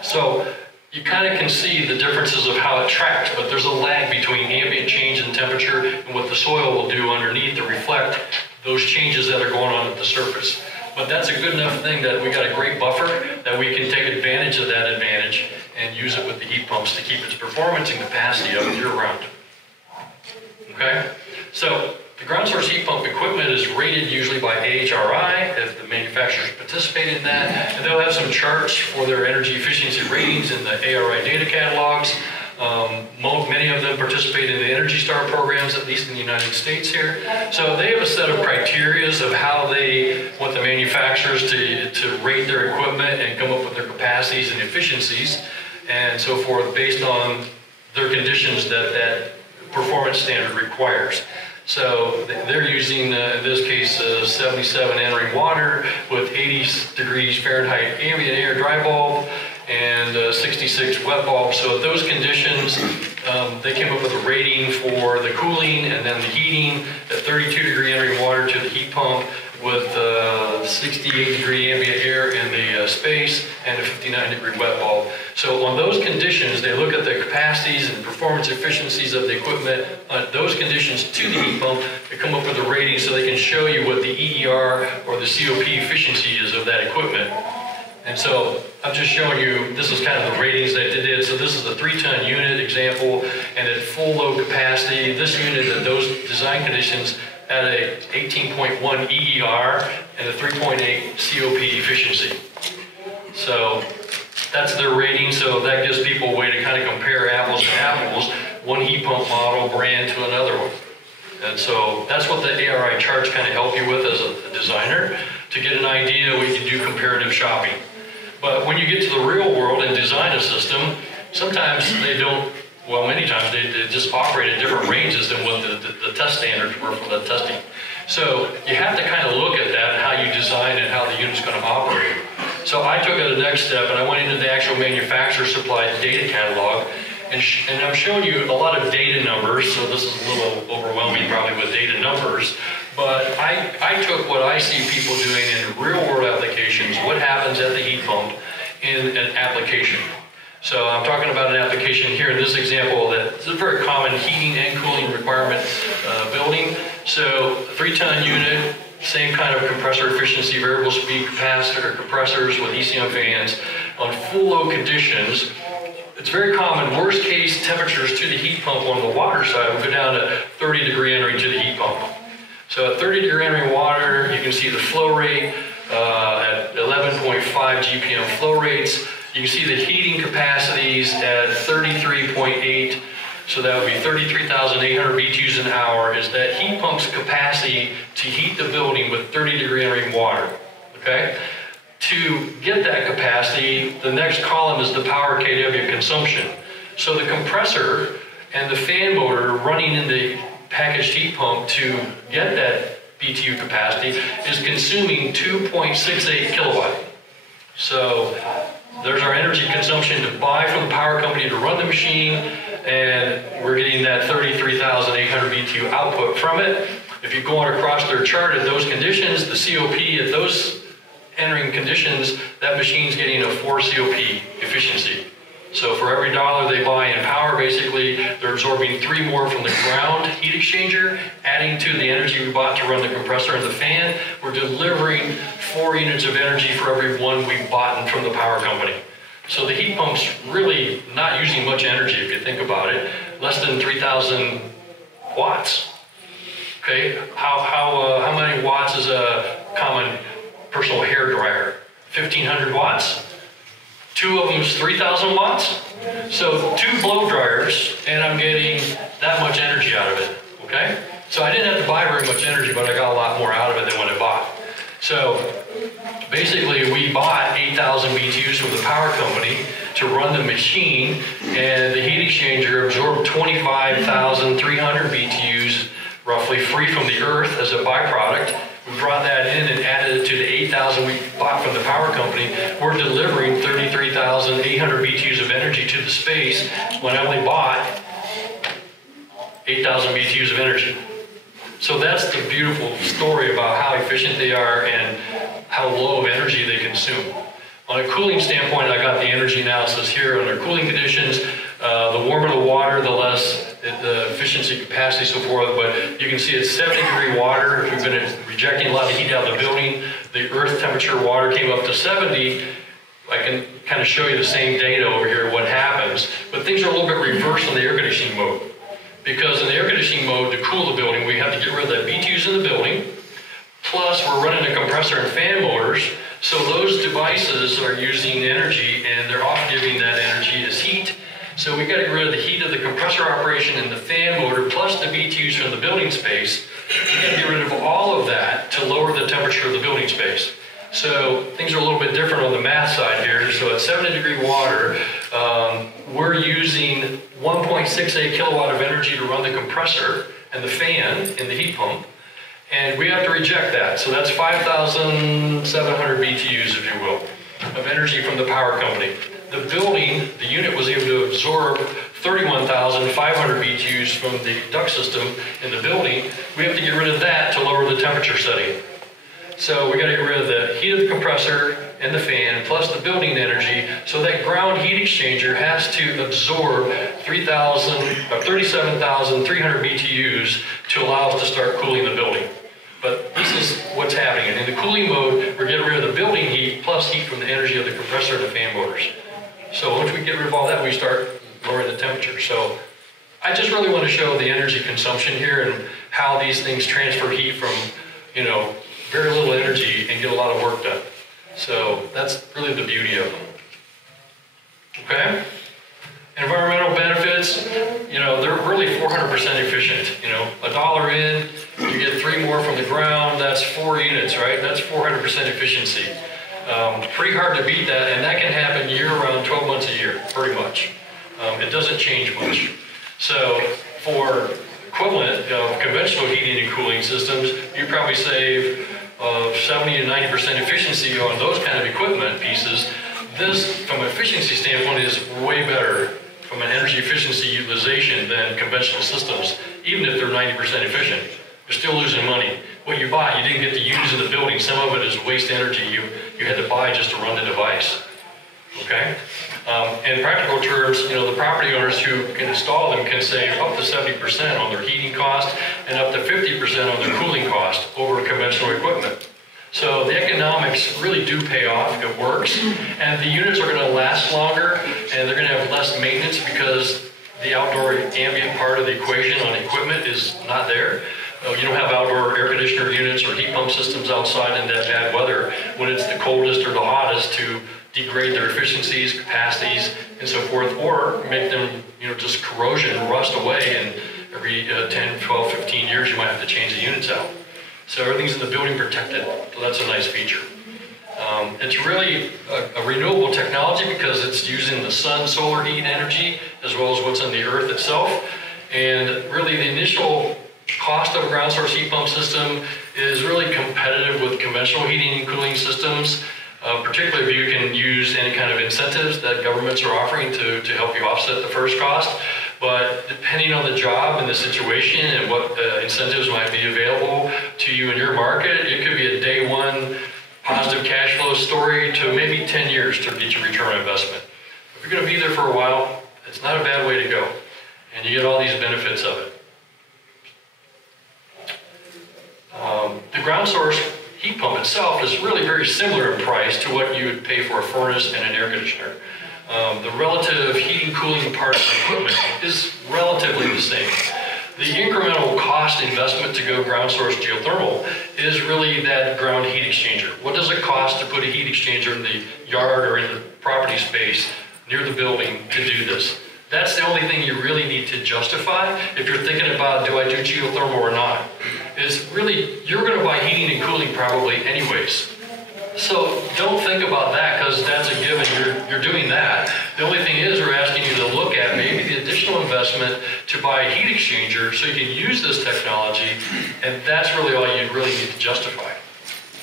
So you kind of can see the differences of how it tracks, but there's a lag between ambient change in temperature and what the soil will do underneath to reflect those changes that are going on at the surface. But that's a good enough thing that we got a great buffer that we can take advantage of that advantage and use it with the heat pumps to keep its performance and capacity up year-round. Okay? So the ground source heat pump equipment is rated usually by AHRI if the manufacturers participate in that, and they'll have some charts for their energy efficiency ratings in the ARI data catalogs. Many of them participate in the Energy Star programs, at least in the United States here. So they have a set of criteria of how they want the manufacturers to rate their equipment and come up with their capacities and efficiencies and so forth based on their conditions that performance standard requires. So they're using, in this case, 77 entering water with 80 degrees Fahrenheit ambient air dry bulb and 66 wet bulb. So at those conditions, they came up with a rating for the cooling and then the heating at 32 degree entering water to the heat pump with 68 degree ambient air in the space and a 59 degree wet bulb. So on those conditions, they look at the capacities and performance efficiencies of the equipment on those conditions to the heat pump. They come up with a rating so they can show you what the EER or the COP efficiency is of that equipment. And so I'm just showing you, this is kind of the ratings that they did. So this is the 3-ton unit example, and at full load capacity, this unit at those design conditions had a 18.1 EER and a 3.8 COP efficiency. So that's their rating, so that gives people a way to kind of compare apples to apples, one heat pump model brand to another one. And so that's what the ARI charts kind of help you with as a designer, to get an idea we can do comparative shopping. But when you get to the real world and design a system, sometimes they don't, well, many times they just operate at different ranges than what the test standards were for the testing. So you have to kind of look at that and how you design and how the unit's going to operate. So I took it the next step and I went into the actual manufacturer supplied data catalog, and I'm showing you a lot of data numbers, so this is a little overwhelming probably with data numbers, but I took what I see people doing in real world applications, what happens at the heat pump in an application. So I'm talking about an application here in this example that is a very common heating and cooling requirement building. So a 3-ton unit, same kind of compressor efficiency, variable speed capacitor compressors with ECM fans on full load conditions. It's very common, worst case temperatures to the heat pump on the water side will go down to 30-degree entering to the heat pump. So at 30-degree entering water, you can see the flow rate at 11.5 GPM flow rates. You can see the heating capacities at 33.8, so that would be 33,800 BTUs an hour is that heat pump's capacity to heat the building with 30-degree entering water, okay? To get that capacity, the next column is the power kW consumption. So the compressor and the fan motor running in the packaged heat pump to get that BTU capacity is consuming 2.68 kilowatt. So there's our energy consumption to buy from the power company to run the machine, and we're getting that 33,800 BTU output from it. If you go on across their chart at those conditions, the COP at those entering conditions, that machine's getting a 4 COP efficiency. So for every dollar they buy in power, basically, they're absorbing 3 more from the ground heat exchanger, adding to the energy we bought to run the compressor and the fan. We're delivering 4 units of energy for every one we bought from the power company. So the heat pump's really not using much energy if you think about it, less than 3,000 watts. Okay, how many watts is a common personal hair dryer? 1,500 watts. 2 of them is 3,000 watts. So 2 blow dryers, and I'm getting that much energy out of it, okay? So I didn't have to buy very much energy, but I got a lot more out of it than what I bought. So basically, we bought 8,000 BTUs from the power company to run the machine, and the heat exchanger absorbed 25,300 BTUs, roughly free from the earth as a byproduct. We brought that in and added it to the 8,000 we bought from the power company. We're delivering 33,800 BTUs of energy to the space when I only bought 8,000 BTUs of energy. So that's the beautiful story about how efficient they are and how low of energy they consume. On a cooling standpoint, I got the energy analysis here under cooling conditions. The warmer the water, the less the efficiency, capacity, so forth. But you can see it's 70-degree water. If we've been rejecting a lot of heat out of the building, the earth temperature water came up to 70. I can kind of show you the same data over here, what happens. But things are a little bit reversed in the air conditioning mode. Because in the air conditioning mode, to cool the building, we have to get rid of the BTUs in the building. Plus, we're running a compressor and fan motors. So those devices are using energy, and they're off giving that energy as heat. So we got to get rid of the heat of the compressor operation and the fan motor, plus the BTUs from the building space. We got to get rid of all of that to lower the temperature of the building space. So things are a little bit different on the math side here. So at 70-degree water, we're using 1.68 kilowatt of energy to run the compressor and the fan in the heat pump. And we have to reject that. So that's 5,700 BTUs, if you will, of energy from the power company. The building, the unit was able to absorb 31,500 BTUs from the duct system in the building. We have to get rid of that to lower the temperature setting. So we got to get rid of the heat of the compressor and the fan, plus the building energy. So that ground heat exchanger has to absorb 37,300 BTUs to allow us to start cooling the building. But this is what's happening. And in the cooling mode, we're getting rid of the building heat plus heat from the energy of the compressor and the fan motors. So once we get rid of all that, we start lowering the temperature. So I just really want to show the energy consumption here and how these things transfer heat from, very little energy and get a lot of work done. So that's really the beauty of them. Okay? Environmental benefits, they're really 400% efficient. $1 in, you get 3 more from the ground, that's 4 units, right? That's 400% efficiency. Pretty hard to beat that, and that can happen year-round, 12 months a year, pretty much. It doesn't change much. So for equivalent of conventional heating and cooling systems, you probably save of 70 to 90% efficiency on those kind of equipment pieces, this, from an efficiency standpoint, is way better from an energy efficiency utilization than conventional systems, even if they're 90% efficient. You're still losing money. What you buy, you didn't get to use in the building. Some of it is waste energy you had to buy just to run the device. Okay? In practical terms, the property owners who can install them can save up to 70% on their heating cost and up to 50% on their cooling cost over conventional equipment. So the economics really do pay off. It works. And the units are going to last longer, and they're going to have less maintenance because the outdoor ambient part of the equation on equipment is not there. You don't have outdoor air conditioner units or heat pump systems outside in that bad weather when it's the coldest or the hottest to degrade their efficiencies, capacities, and so forth, or make them, just corrosion, rust away, and every 10, 12, 15 years you might have to change the units out. So everything's in the building protected, so that's a nice feature. It's really a renewable technology because it's using the sun, solar heat energy, as well as what's on the earth itself. And really the initial cost of a ground source heat pump system is really competitive with conventional heating and cooling systems, particularly if you can use any kind of incentives that governments are offering to help you offset the first cost. But depending on the job and the situation and what incentives might be available to you in your market, it could be a day one positive cash flow story to maybe 10 years to get your return on investment. If you're going to be there for a while, it's not a bad way to go. And you get all these benefits of it. The ground source heat pump itself is really very similar in price to what you would pay for a furnace and an air conditioner. The relative heating cooling part of the equipment is relatively the same. The incremental cost investment to go ground source geothermal is really that ground heat exchanger. What does it cost to put a heat exchanger in the yard or in the property space near the building to do this? That's the only thing you really need to justify if you're thinking about, do I do geothermal or not? Is really, you're going to buy heating and cooling probably anyways. So don't think about that because that's a given. You're doing that. The only thing is we're asking you to look at maybe the additional investment to buy a heat exchanger so you can use this technology, and that's really all you really need to justify.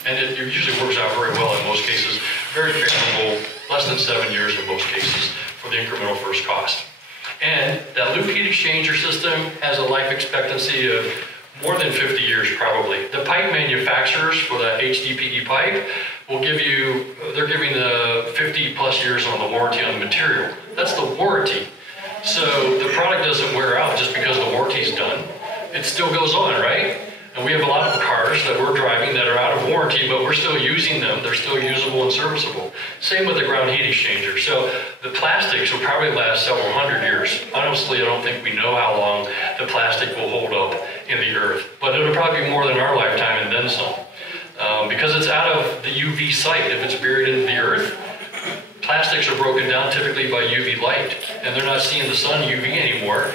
And it usually works out very well in most cases. Very favorable, less than 7 years in most cases for the incremental first cost. And that loop heat exchanger system has a life expectancy of more than 50 years probably. The pipe manufacturers for the HDPE pipe will give you, they're giving the 50 plus years on the warranty on the material. That's the warranty. So the product doesn't wear out just because the warranty's done. It still goes on, right? And we have a lot of cars that we're driving that are out of warranty, but we're still using them. They're still usable and serviceable. Same with the ground heat exchanger. So the plastics will probably last several hundred years. Honestly, I don't think we know how long the plastic will hold up in the earth, but it'll probably be more than our lifetime and then some. Because it's out of the UV sight. If it's buried into the earth, plastics are broken down typically by UV light, and they're not seeing the sun UV anymore.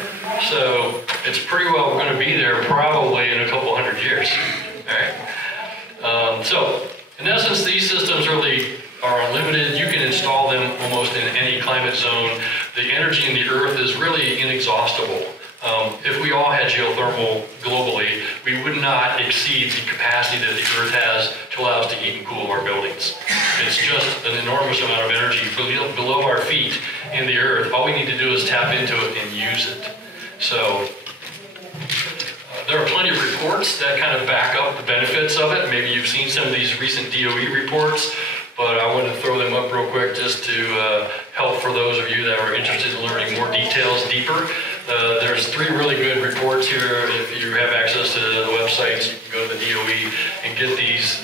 So it's pretty well going to be there probably in a couple hundred years. All right. So in essence, these systems really are unlimited. You can install them almost in any climate zone. The energy in the earth is really inexhaustible. If we all had geothermal globally, we would not exceed the capacity that the earth has to allow us to heat and cool our buildings. It's just an enormous amount of energy below our feet in the earth. All we need to do is tap into it and use it. So there are plenty of reports that kind of back up the benefits of it. Maybe you've seen some of these recent DOE reports, but I wanted to throw them up real quick just to help for those of you that are interested in learning more details deeper. There's 3 really good reports here. If you have access to the websites, you can go to the DOE and get these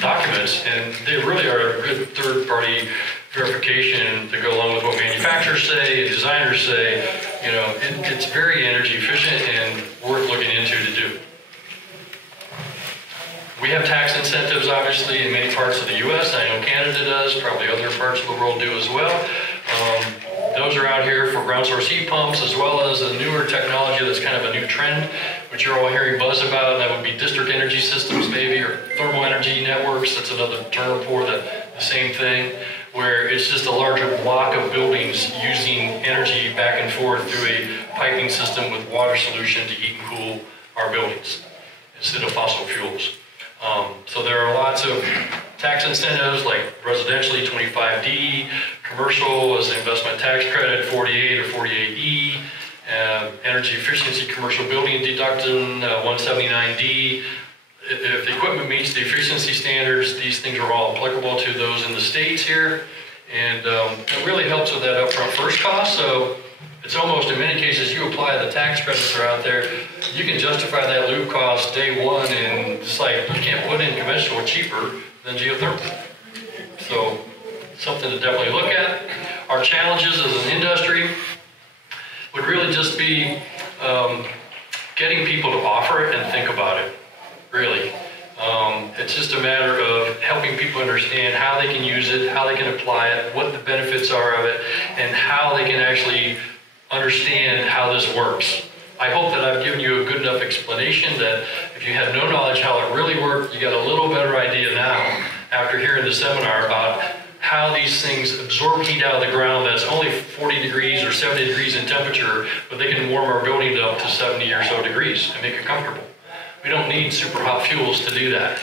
documents, and they really are a good third-party verification to go along with what manufacturers say, designers say. It's very energy efficient and worth looking into to do. We have tax incentives, obviously, in many parts of the U.S. I know Canada does, probably other parts of the world do as well. Those are out here for ground source heat pumps, as well as a newer technology that's kind of a new trend, which you're all hearing buzz about, and that would be district energy systems maybe, or thermal energy networks. That's another term for the same thing, where it's just a larger block of buildings using energy back and forth through a piping system with water solution to heat and cool our buildings instead of fossil fuels. So there are lots of tax incentives like residentially 25D, commercial is the investment tax credit 48 or 48E, energy efficiency commercial building deduction 179D. If the equipment meets the efficiency standards, these things are all applicable to those in the states here. And it really helps with that upfront first cost. So it's almost, in many cases, you apply the tax credits that are out there, you can justify that loop cost day one, and it's like you can't put in conventional cheaper than geothermal. So something to definitely look at. Our challenges as an industry would really just be getting people to offer it and think about it, really. It's just a matter of helping people understand how they can use it, how they can apply it, what the benefits are of it, and how they can actually understand how this works. I hope that I've given you a good enough explanation that if you had no knowledge how it really worked, you got a little better idea now after hearing the seminar about how these things absorb heat out of the ground that's only 40 degrees or 70 degrees in temperature, but they can warm our building up to 70 or so degrees and make it comfortable. We don't need super hot fuels to do that.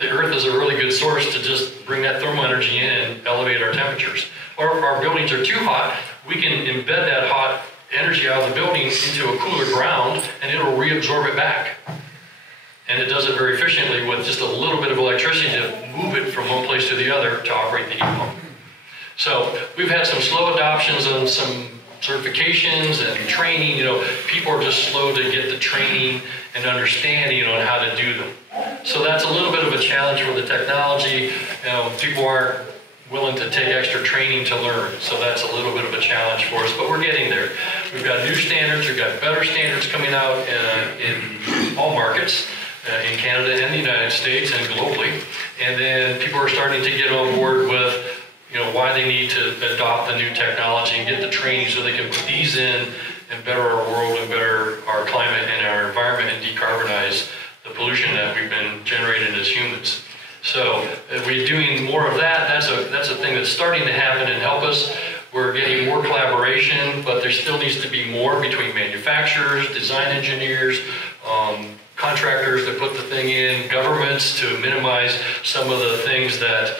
The earth is a really good source to just bring that thermal energy in and elevate our temperatures. Or if our buildings are too hot, we can embed that hot energy out of the building into a cooler ground and it'll reabsorb it back. And it does it very efficiently with just a little bit of electricity to move it from one place to the other to operate the heat pump. So we've had some slow adoptions on some certifications and training. You know, people are just slow to get the training and understanding on how to do them. So that's a little bit of a challenge for the technology. You know, people aren't willing to take extra training to learn. So that's a little bit of a challenge for us, but we're getting there. We've got new standards, we've got better standards coming out in all markets, in Canada and the United States and globally. And then people are starting to get on board with, you know, why they need to adopt the new technology and get the training so they can put these in and better our world and better our climate and our environment and decarbonize the pollution that we've been generating as humans. So if we're doing more of that, that's a thing that's starting to happen and help us. We're getting more collaboration, but there still needs to be more between manufacturers, design engineers, contractors that put the thing in, governments to minimize some of the things that,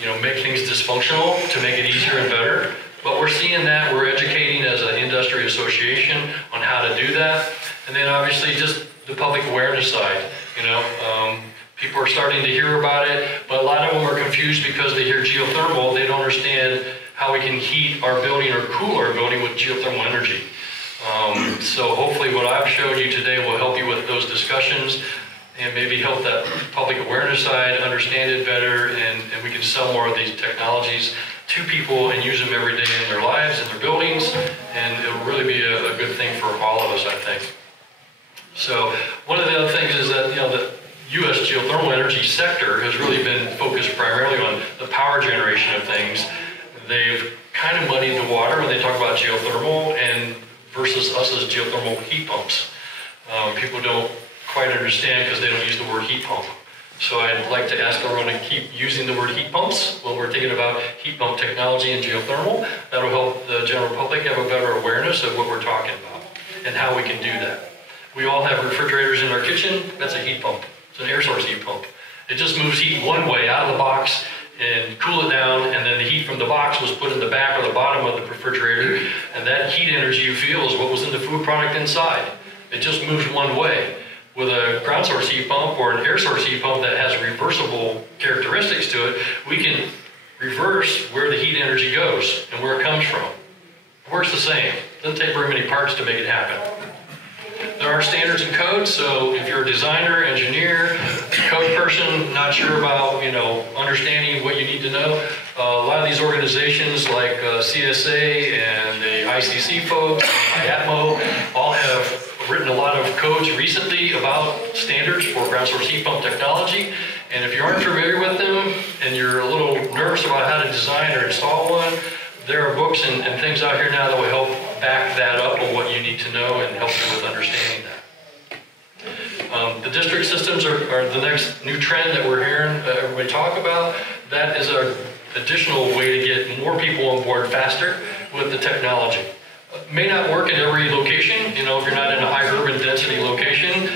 you know, make things dysfunctional to make it easier and better. But we're seeing that, we're educating as an industry association on how to do that. And then obviously just the public awareness side, you know. People are starting to hear about it, but a lot of them are confused because they hear geothermal. They don't understand how we can heat our building or cool our building with geothermal energy. So hopefully what I've showed you today will help you with those discussions and maybe help that public awareness side understand it better, and we can sell more of these technologies to people and use them every day in their lives, in their buildings, and it'll really be a good thing for all of us, I think. So one of the other things is that, you know, the U.S. geothermal energy sector has really been focused primarily on the power generation of things. They've kind of muddied the water when they talk about geothermal and versus us as geothermal heat pumps. People don't quite understand because they don't use the word heat pump. So I'd like to ask everyone to keep using the word heat pumps when we're thinking about heat pump technology and geothermal. That'll help the general public have a better awareness of what we're talking about and how we can do that. We all have refrigerators in our kitchen. That's a heat pump. It's an air source heat pump. It just moves heat one way out of the box and cool it down, and then the heat from the box was put in the back or the bottom of the refrigerator, and that heat energy you feel is what was in the food product inside. It just moves one way. With a ground source heat pump or an air source heat pump that has reversible characteristics to it, we can reverse where the heat energy goes and where it comes from. It works the same. It doesn't take very many parts to make it happen. There are standards and codes, so if you're a designer, engineer, code person, not sure about, you know, understanding what you need to know, a lot of these organizations like CSA and the ICC folks, IGSHPA, all have written a lot of codes recently about standards for ground source heat pump technology. And if you aren't familiar with them and you're a little nervous about how to design or install one, there are books and things out here now that will help back that up on what you need to know and help you with understanding that. The district systems are the next new trend that we're hearing everybody talk about. That is an additional way to get more people on board faster with the technology. May not work in every location. You know, if you're not in a high urban density location,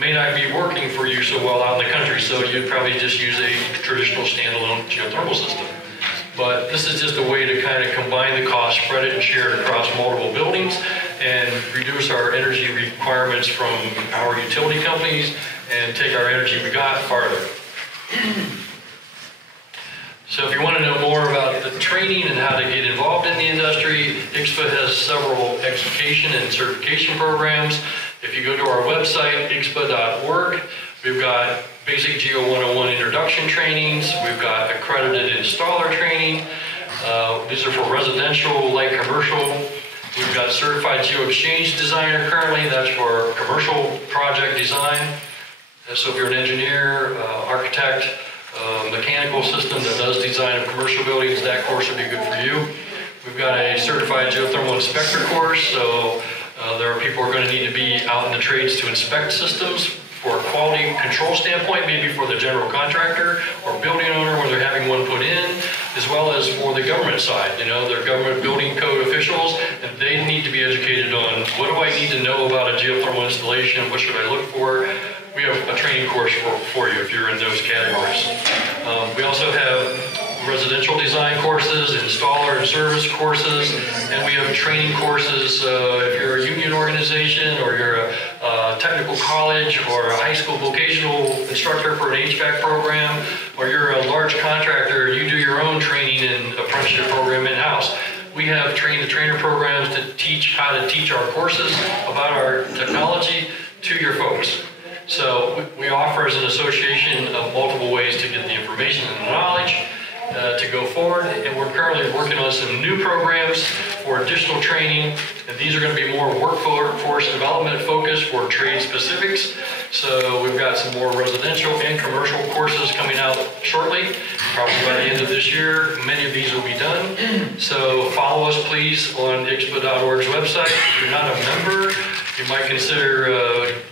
may not be working for you so well out in the country, so you'd probably just use a traditional standalone geothermal system. But this is just a way to kind of combine the cost, spread it and share it across multiple buildings, and reduce our energy requirements from our utility companies and take our energy we got farther. So if you want to know more about the training and how to get involved in the industry, IGSHPA has several education and certification programs. If you go to our website, IGSHPA.org, we've got basic Geo 101 introduction trainings, we've got accredited installer training, these are for residential, light commercial. We've got certified Geo Exchange designer currently, that's for commercial project design. So if you're an engineer, architect, mechanical system that does design of commercial buildings, that course would be good for you. We've got a certified geothermal inspector course, so there are people who are going to need to be out in the trades to inspect systems for a quality control standpoint, maybe for the general contractor or building owner where they're having one put in, as well as for the government side. You know, they're government building code officials, and they need to be educated on what do I need to know about a geothermal installation, what should I look for. We have a training course for you if you're in those categories. We also have residential design courses, installer and service courses, and we have training courses if you're a union organization or you're a technical college or a high school vocational instructor for an HVAC program, or you're a large contractor, you do your own training and apprenticeship program in-house. We have train-the-trainer programs to teach how to teach our courses about our technology to your folks. So we offer as an association multiple ways to get the information and the knowledge to go forward, and we're currently working on some new programs for additional training, and these are going to be more workforce development focused for trade specifics. So we've got some more residential and commercial courses coming out shortly, probably by the end of this year. Many of these will be done. So follow us please on IGSHPA.org's website. If you're not a member, you might consider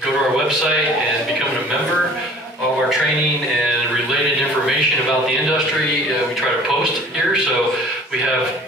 go to our website and becoming a member. All of our training and related information about the industry we try to post here. So we have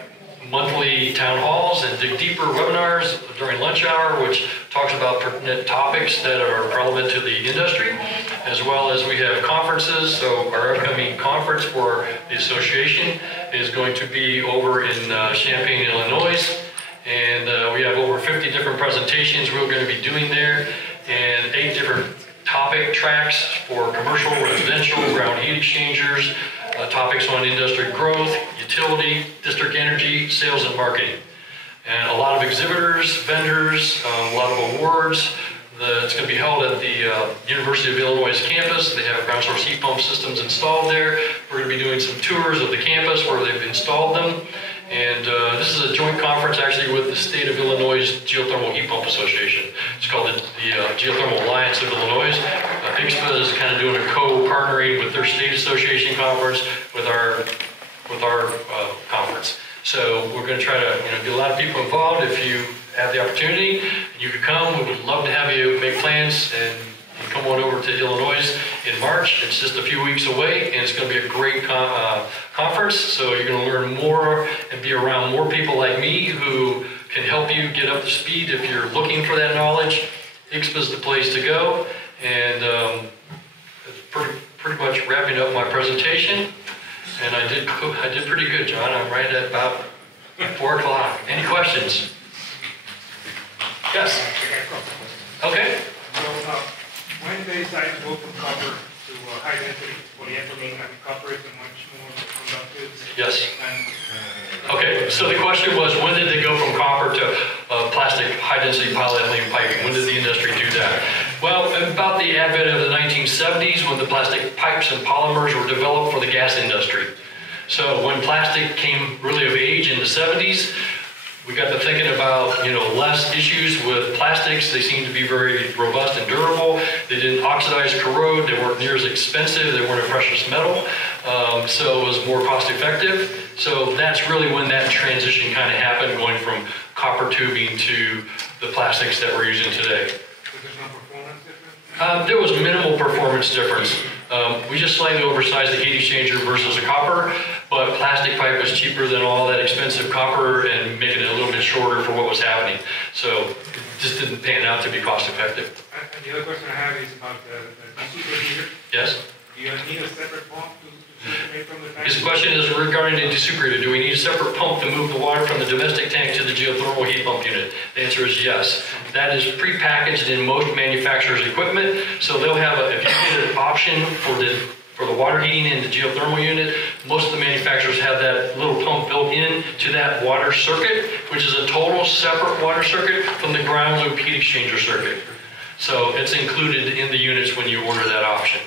monthly town halls and dig deeper webinars during lunch hour, which talks about pertinent topics that are relevant to the industry, as well as we have conferences. So our upcoming conference for the association is going to be over in Champaign, Illinois. And we have over 50 different presentations we're going to be doing there, and 8 different topic tracks for commercial, residential, ground heat exchangers, topics on industry growth, utility, district energy, sales and marketing. And a lot of exhibitors, vendors, a lot of awards. It's going to be held at the University of Illinois campus. They have ground source heat pump systems installed there. We're going to be doing some tours of the campus where they've installed them. And this is a joint conference actually with the State of Illinois Geothermal Heat Pump Association. It's called the Geothermal Alliance of Illinois. IGSHPA is kind of doing a co-partnering with their state association conference with our conference. So we're going to try to get a lot of people involved. If you have the opportunity, you could come. We would love to have you make plans and come on over to Illinois in March. It's just a few weeks away, and it's going to be a great conference. So you're going to learn more and be around more people like me who can help you get up to speed if you're looking for that knowledge. IGSHPA is the place to go. And pretty much wrapping up my presentation. And I did pretty good, John. I'm right at about 4 o'clock. Any questions? Yes. Okay. So, when they decide to go from copper to high density polyethylene, and copper is much more conductive. Yes. Okay, so the question was, when did they go from copper to plastic high density polyethylene piping? When did the industry do that? Well, about the advent of the 1970s, when the plastic pipes and polymers were developed for the gas industry. So when plastic came really of age in the 70s, we got to thinking about, less issues with plastics. They seemed to be very robust and durable. They didn't oxidize, corrode. They weren't near as expensive. They weren't a precious metal. So it was more cost effective. So that's really when that transition kind of happened, going from copper tubing to the plastics that we're using today. There's no performance difference? There was minimal performance difference. We just slightly oversized the heat exchanger versus a copper, but plastic pipe was cheaper than all that expensive copper and making it a little bit shorter for what was happening. So it just didn't pan out to be cost effective. And And the other question I have is about the super. Yes? Do you need a separate pump to circulate from the tank? His question is regarding the desuperheater. Do we need a separate pump to move the water from the domestic tank to the geothermal heat pump unit? The answer is yes. That is pre-packaged in most manufacturers' equipment. So they'll have if you get an option for the water heating in the geothermal unit, most of the manufacturers have that little pump built in to that water circuit, which is a total separate water circuit from the ground loop heat exchanger circuit. So it's included in the units when you order that option.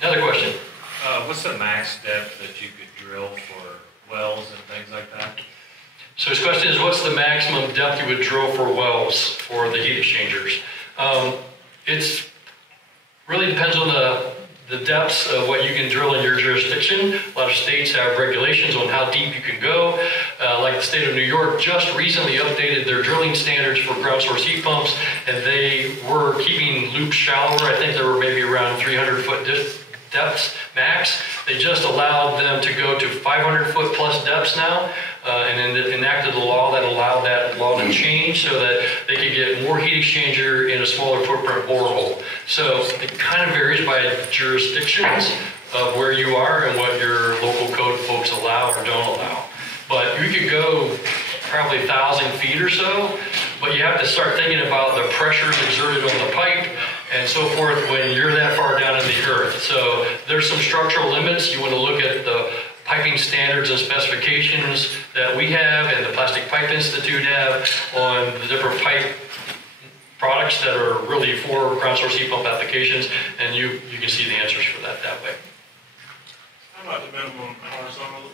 Another question. What's the max depth that you could drill for wells and things like that? So his question is, what's the maximum depth you would drill for wells for the heat exchangers? It's really depends on the depths of what you can drill in your jurisdiction. A lot of states have regulations on how deep you can go. Like the state of New York just recently updated their drilling standards for ground source heat pumps, and they were keeping loops shallower. I think they were maybe around 300-foot depths max. They just allowed them to go to 500-foot plus depths now, and enacted a law that allowed that law to change so that they could get more heat exchanger in a smaller footprint borehole. So it kind of varies by jurisdictions of where you are and what your local code folks allow or don't allow. But you could go probably 1,000 feet or so, but you have to start thinking about the pressures exerted on the pipe and so forth when you're that far down in the earth. So there's some structural limits. You want to look at the piping standards and specifications that we have and the Plastic Pipe Institute have on the different pipe products that are really for ground source heat pump applications, and you can see the answers for that way. How about the minimum horizontal loop?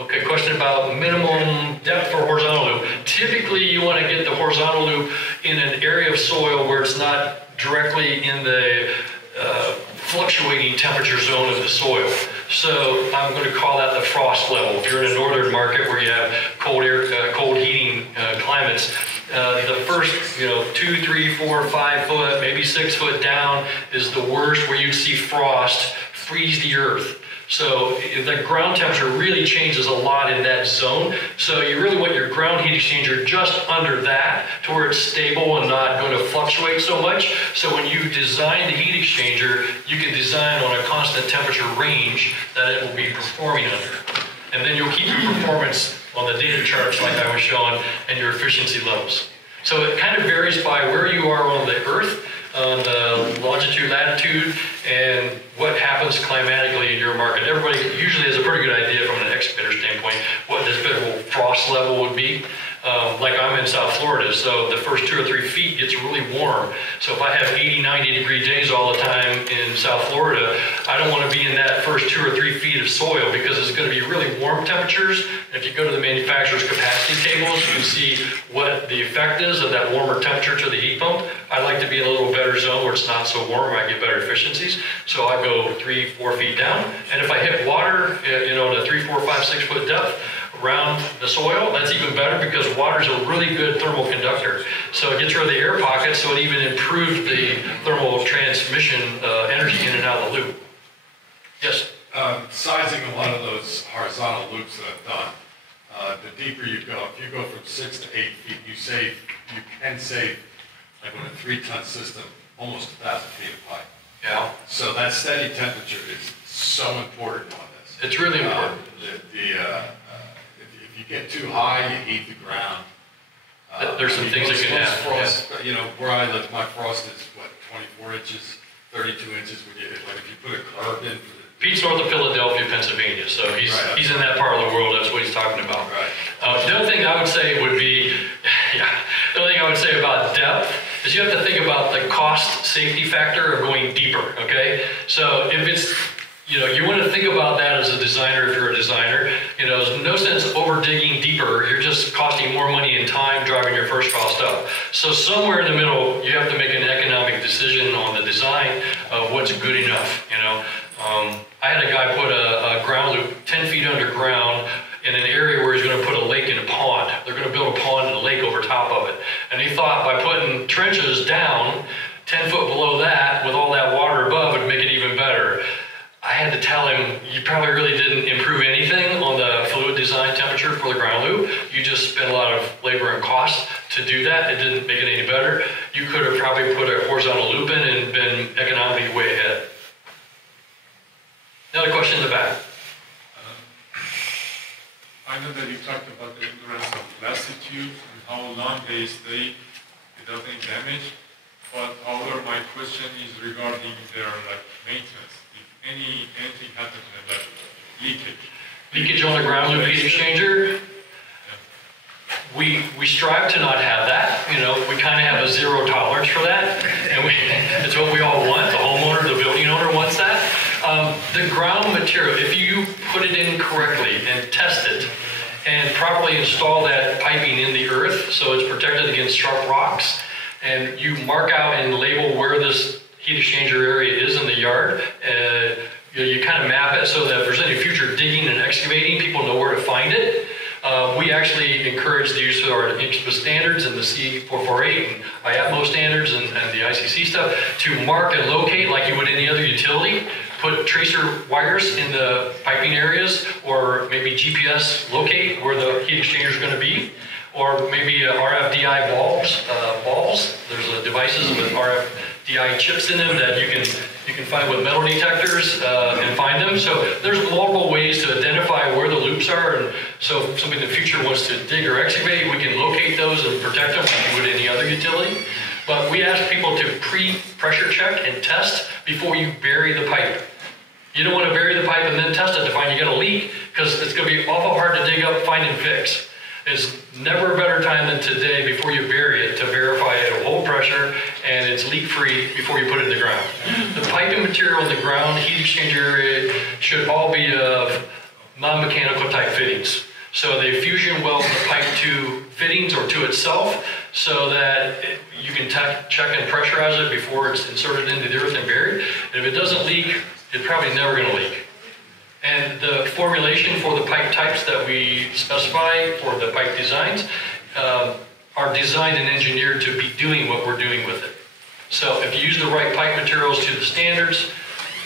Okay, question about minimum depth for horizontal loop. Typically, you want to get the horizontal loop in an area of soil where it's not directly in the fluctuating temperature zone of the soil. So I'm going to call that the frost level. If you're in a northern market where you have cold heating climates, the first 2, 3, 4, 5 foot, maybe 6 foot down is the worst, where you'd see frost freeze the earth. So the ground temperature really changes a lot in that zone. So you really want your ground heat exchanger just under that to where it's stable and not going to fluctuate so much. So when you design the heat exchanger, you can design on a constant temperature range that it will be performing under. And then you'll keep your performance on the data charts like I was showing and your efficiency levels. So it kind of varies by where you are on the earth, on the longitude, latitude, and what happens climatically in your market. Everybody usually has a pretty good idea from an excavator standpoint what the typical frost level would be. Like I'm in South Florida, so the first 2 or 3 feet gets really warm. So if I have 80, 90 degree days all the time in South Florida, I don't want to be in that first 2 or 3 feet of soil because it's going to be really warm temperatures. If you go to the manufacturer's capacity tables, you can see what the effect is of that warmer temperature to the heat pump. I like to be in a little better zone where it's not so warm, where I get better efficiencies. So I go 3, 4 feet down. And if I hit water, at a 3, 4, 5, 6 foot depth, around the soil, that's even better because water is a really good thermal conductor. So it gets rid of the air pockets, so it even improved the thermal transmission energy in and out of the loop. Yes? Sizing a lot of those horizontal loops that I've done, the deeper you go, if you go from 6 to 8 feet, you can save, like on a 3-ton system, almost 1,000 feet of pipe. Yeah. So that steady temperature is so important on this. It's really important. If you get too high, you heat the ground. There's some things that can happen. Frost, where I live, my frost is, 24 inches, 32 inches. If you put a curb in for the... Pete's north of Philadelphia, Pennsylvania, so he's in that part of the world. That's what he's talking about. Right. The other thing I would say would be, the other thing I would say about depth is you have to think about the cost safety factor of going deeper, okay? So if it's, you want to think about that as a designer if you're a designer. There's no sense over digging deeper. You're just costing more money and time driving your first cost up. So somewhere in the middle, you have to make an economic decision on the design of what's good enough, I had a guy put a ground loop 10 feet underground in an area where he's going to put a lake and a pond. They're going to build a pond and a lake over top of it. And he thought by putting trenches down 10 foot below that with all that water above would make it even better. I had to tell him, you probably really didn't improve anything on the fluid design temperature for the ground loop. You just spent a lot of labor and cost to do that. It didn't make it any better. You could have probably put a horizontal loop in and been economically way ahead. Another question in the back. I know that you talked about the endurance of plastic tubes and how long they stay without any damage. But however, my question is regarding their maintenance. If anything happens to them, like leakage. Leakage on the ground loop heat exchanger. We strive to not have that. You know, we kind of have a zero tolerance for that, and it's what we all want. The homeowner, the building owner wants that. The ground material, if you put it in correctly and test it, and properly install that piping in the earth so it's protected against sharp rocks, and you mark out and label where this heat exchanger area is in the yard, you kind of map it so that if there's any future digging and excavating, people know where to find it. We actually encourage the use of our IGSHPA standards and the C448 and IAPMO standards and the ICC stuff to mark and locate like you would any other utility. Put tracer wires in the piping areas, or maybe GPS locate where the heat exchanger is going to be, or maybe RFDI balls. There's devices with RFDI chips in them that you can find with metal detectors and find them. So there's multiple ways to identify where the loops are, and so if somebody in the future wants to dig or excavate, we can locate those and protect them like you would any other utility. But we ask people to pre-pressure check and test before you bury the pipe. You don't want to bury the pipe and then test it to find you got a leak, because it's going to be awful hard to dig up, find, and fix. There's never a better time than today before you bury it to verify it'll hold pressure and it's leak-free before you put it in the ground. The piping material in the ground heat exchanger area should all be of non-mechanical type fittings. So they fusion weld the pipe to fittings or to itself so that you can check and pressurize it before it's inserted into the earth and buried. And if it doesn't leak, it's probably never going to leak. And the formulation for the pipe types that we specify for the pipe designs are designed and engineered to be doing what we're doing with it. So if you use the right pipe materials to the standards,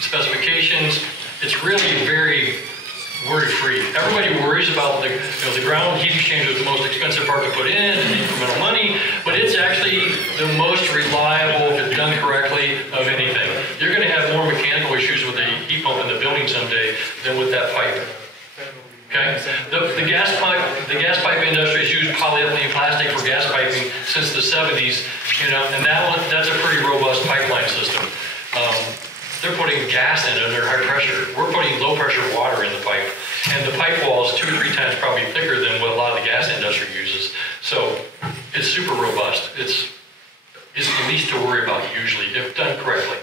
specifications, it's really very worry-free. Everybody worries about the ground heat exchanger is the most expensive part to put in and the incremental money, but it's actually the most reliable, if it's done correctly, of anything. You're going to have more mechanical issues with the heat pump in the building someday than with that pipe. Okay? The gas pipe industry has used polyethylene plastic for gas piping since the 70s, and that's a pretty robust pipeline system. They're putting gas in it under high pressure. We're putting low pressure water in the pipe. And the pipe wall is 2 or 3 times probably thicker than what a lot of the gas industry uses. So it's super robust. It's the least to worry about usually, if done correctly.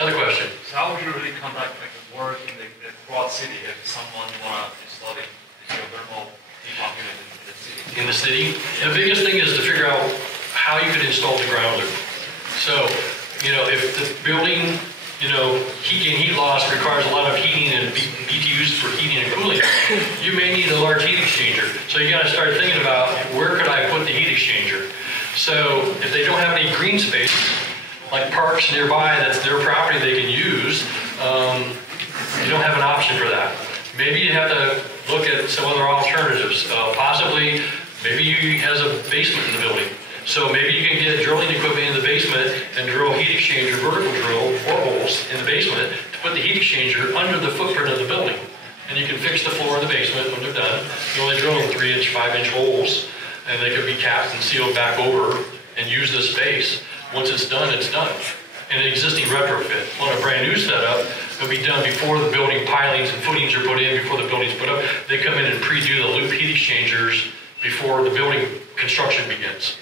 Other question? So how would you really conduct work in the broad city if someone want to install the geothermal heat pump unit in the city? In the city? The biggest thing is to figure out how you could install the ground loop. So, if the building, heat loss requires a lot of heating and BTUs for heating and cooling, you may need a large heat exchanger. So you got to start thinking about where could I put the heat exchanger? So if they don't have any green space, like parks nearby, that's their property they can use, you don't have an option for that. Maybe you have to look at some other alternatives. Possibly, maybe he has a basement in the building. So maybe you can get drilling equipment in the basement and drill heat exchanger vertical drill boreholes in the basement to put the heat exchanger under the footprint of the building. And you can fix the floor of the basement when they're done. You only drill in 3-inch, 5-inch holes, and they could be capped and sealed back over and use the space. Once it's done, it's done. In an existing retrofit. On a brand new setup, it'll be done before the building pilings and footings are put in, before the building's put up. They come in and pre-do the loop heat exchangers before the building construction begins.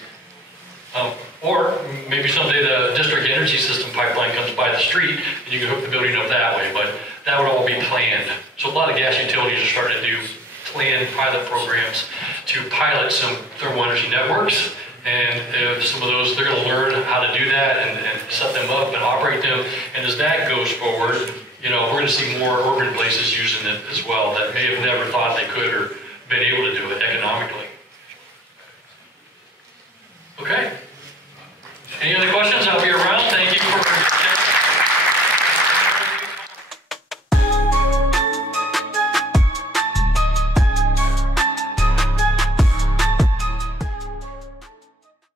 Or maybe someday the district energy system pipeline comes by the street and you can hook the building up that way, but that would all be planned. So a lot of gas utilities are starting to do planned pilot programs to pilot some thermal energy networks, and some of those, they're going to learn how to do that and set them up and operate them. And as that goes forward, we're going to see more urban places using it as well that may have never thought they could or been able to do it economically.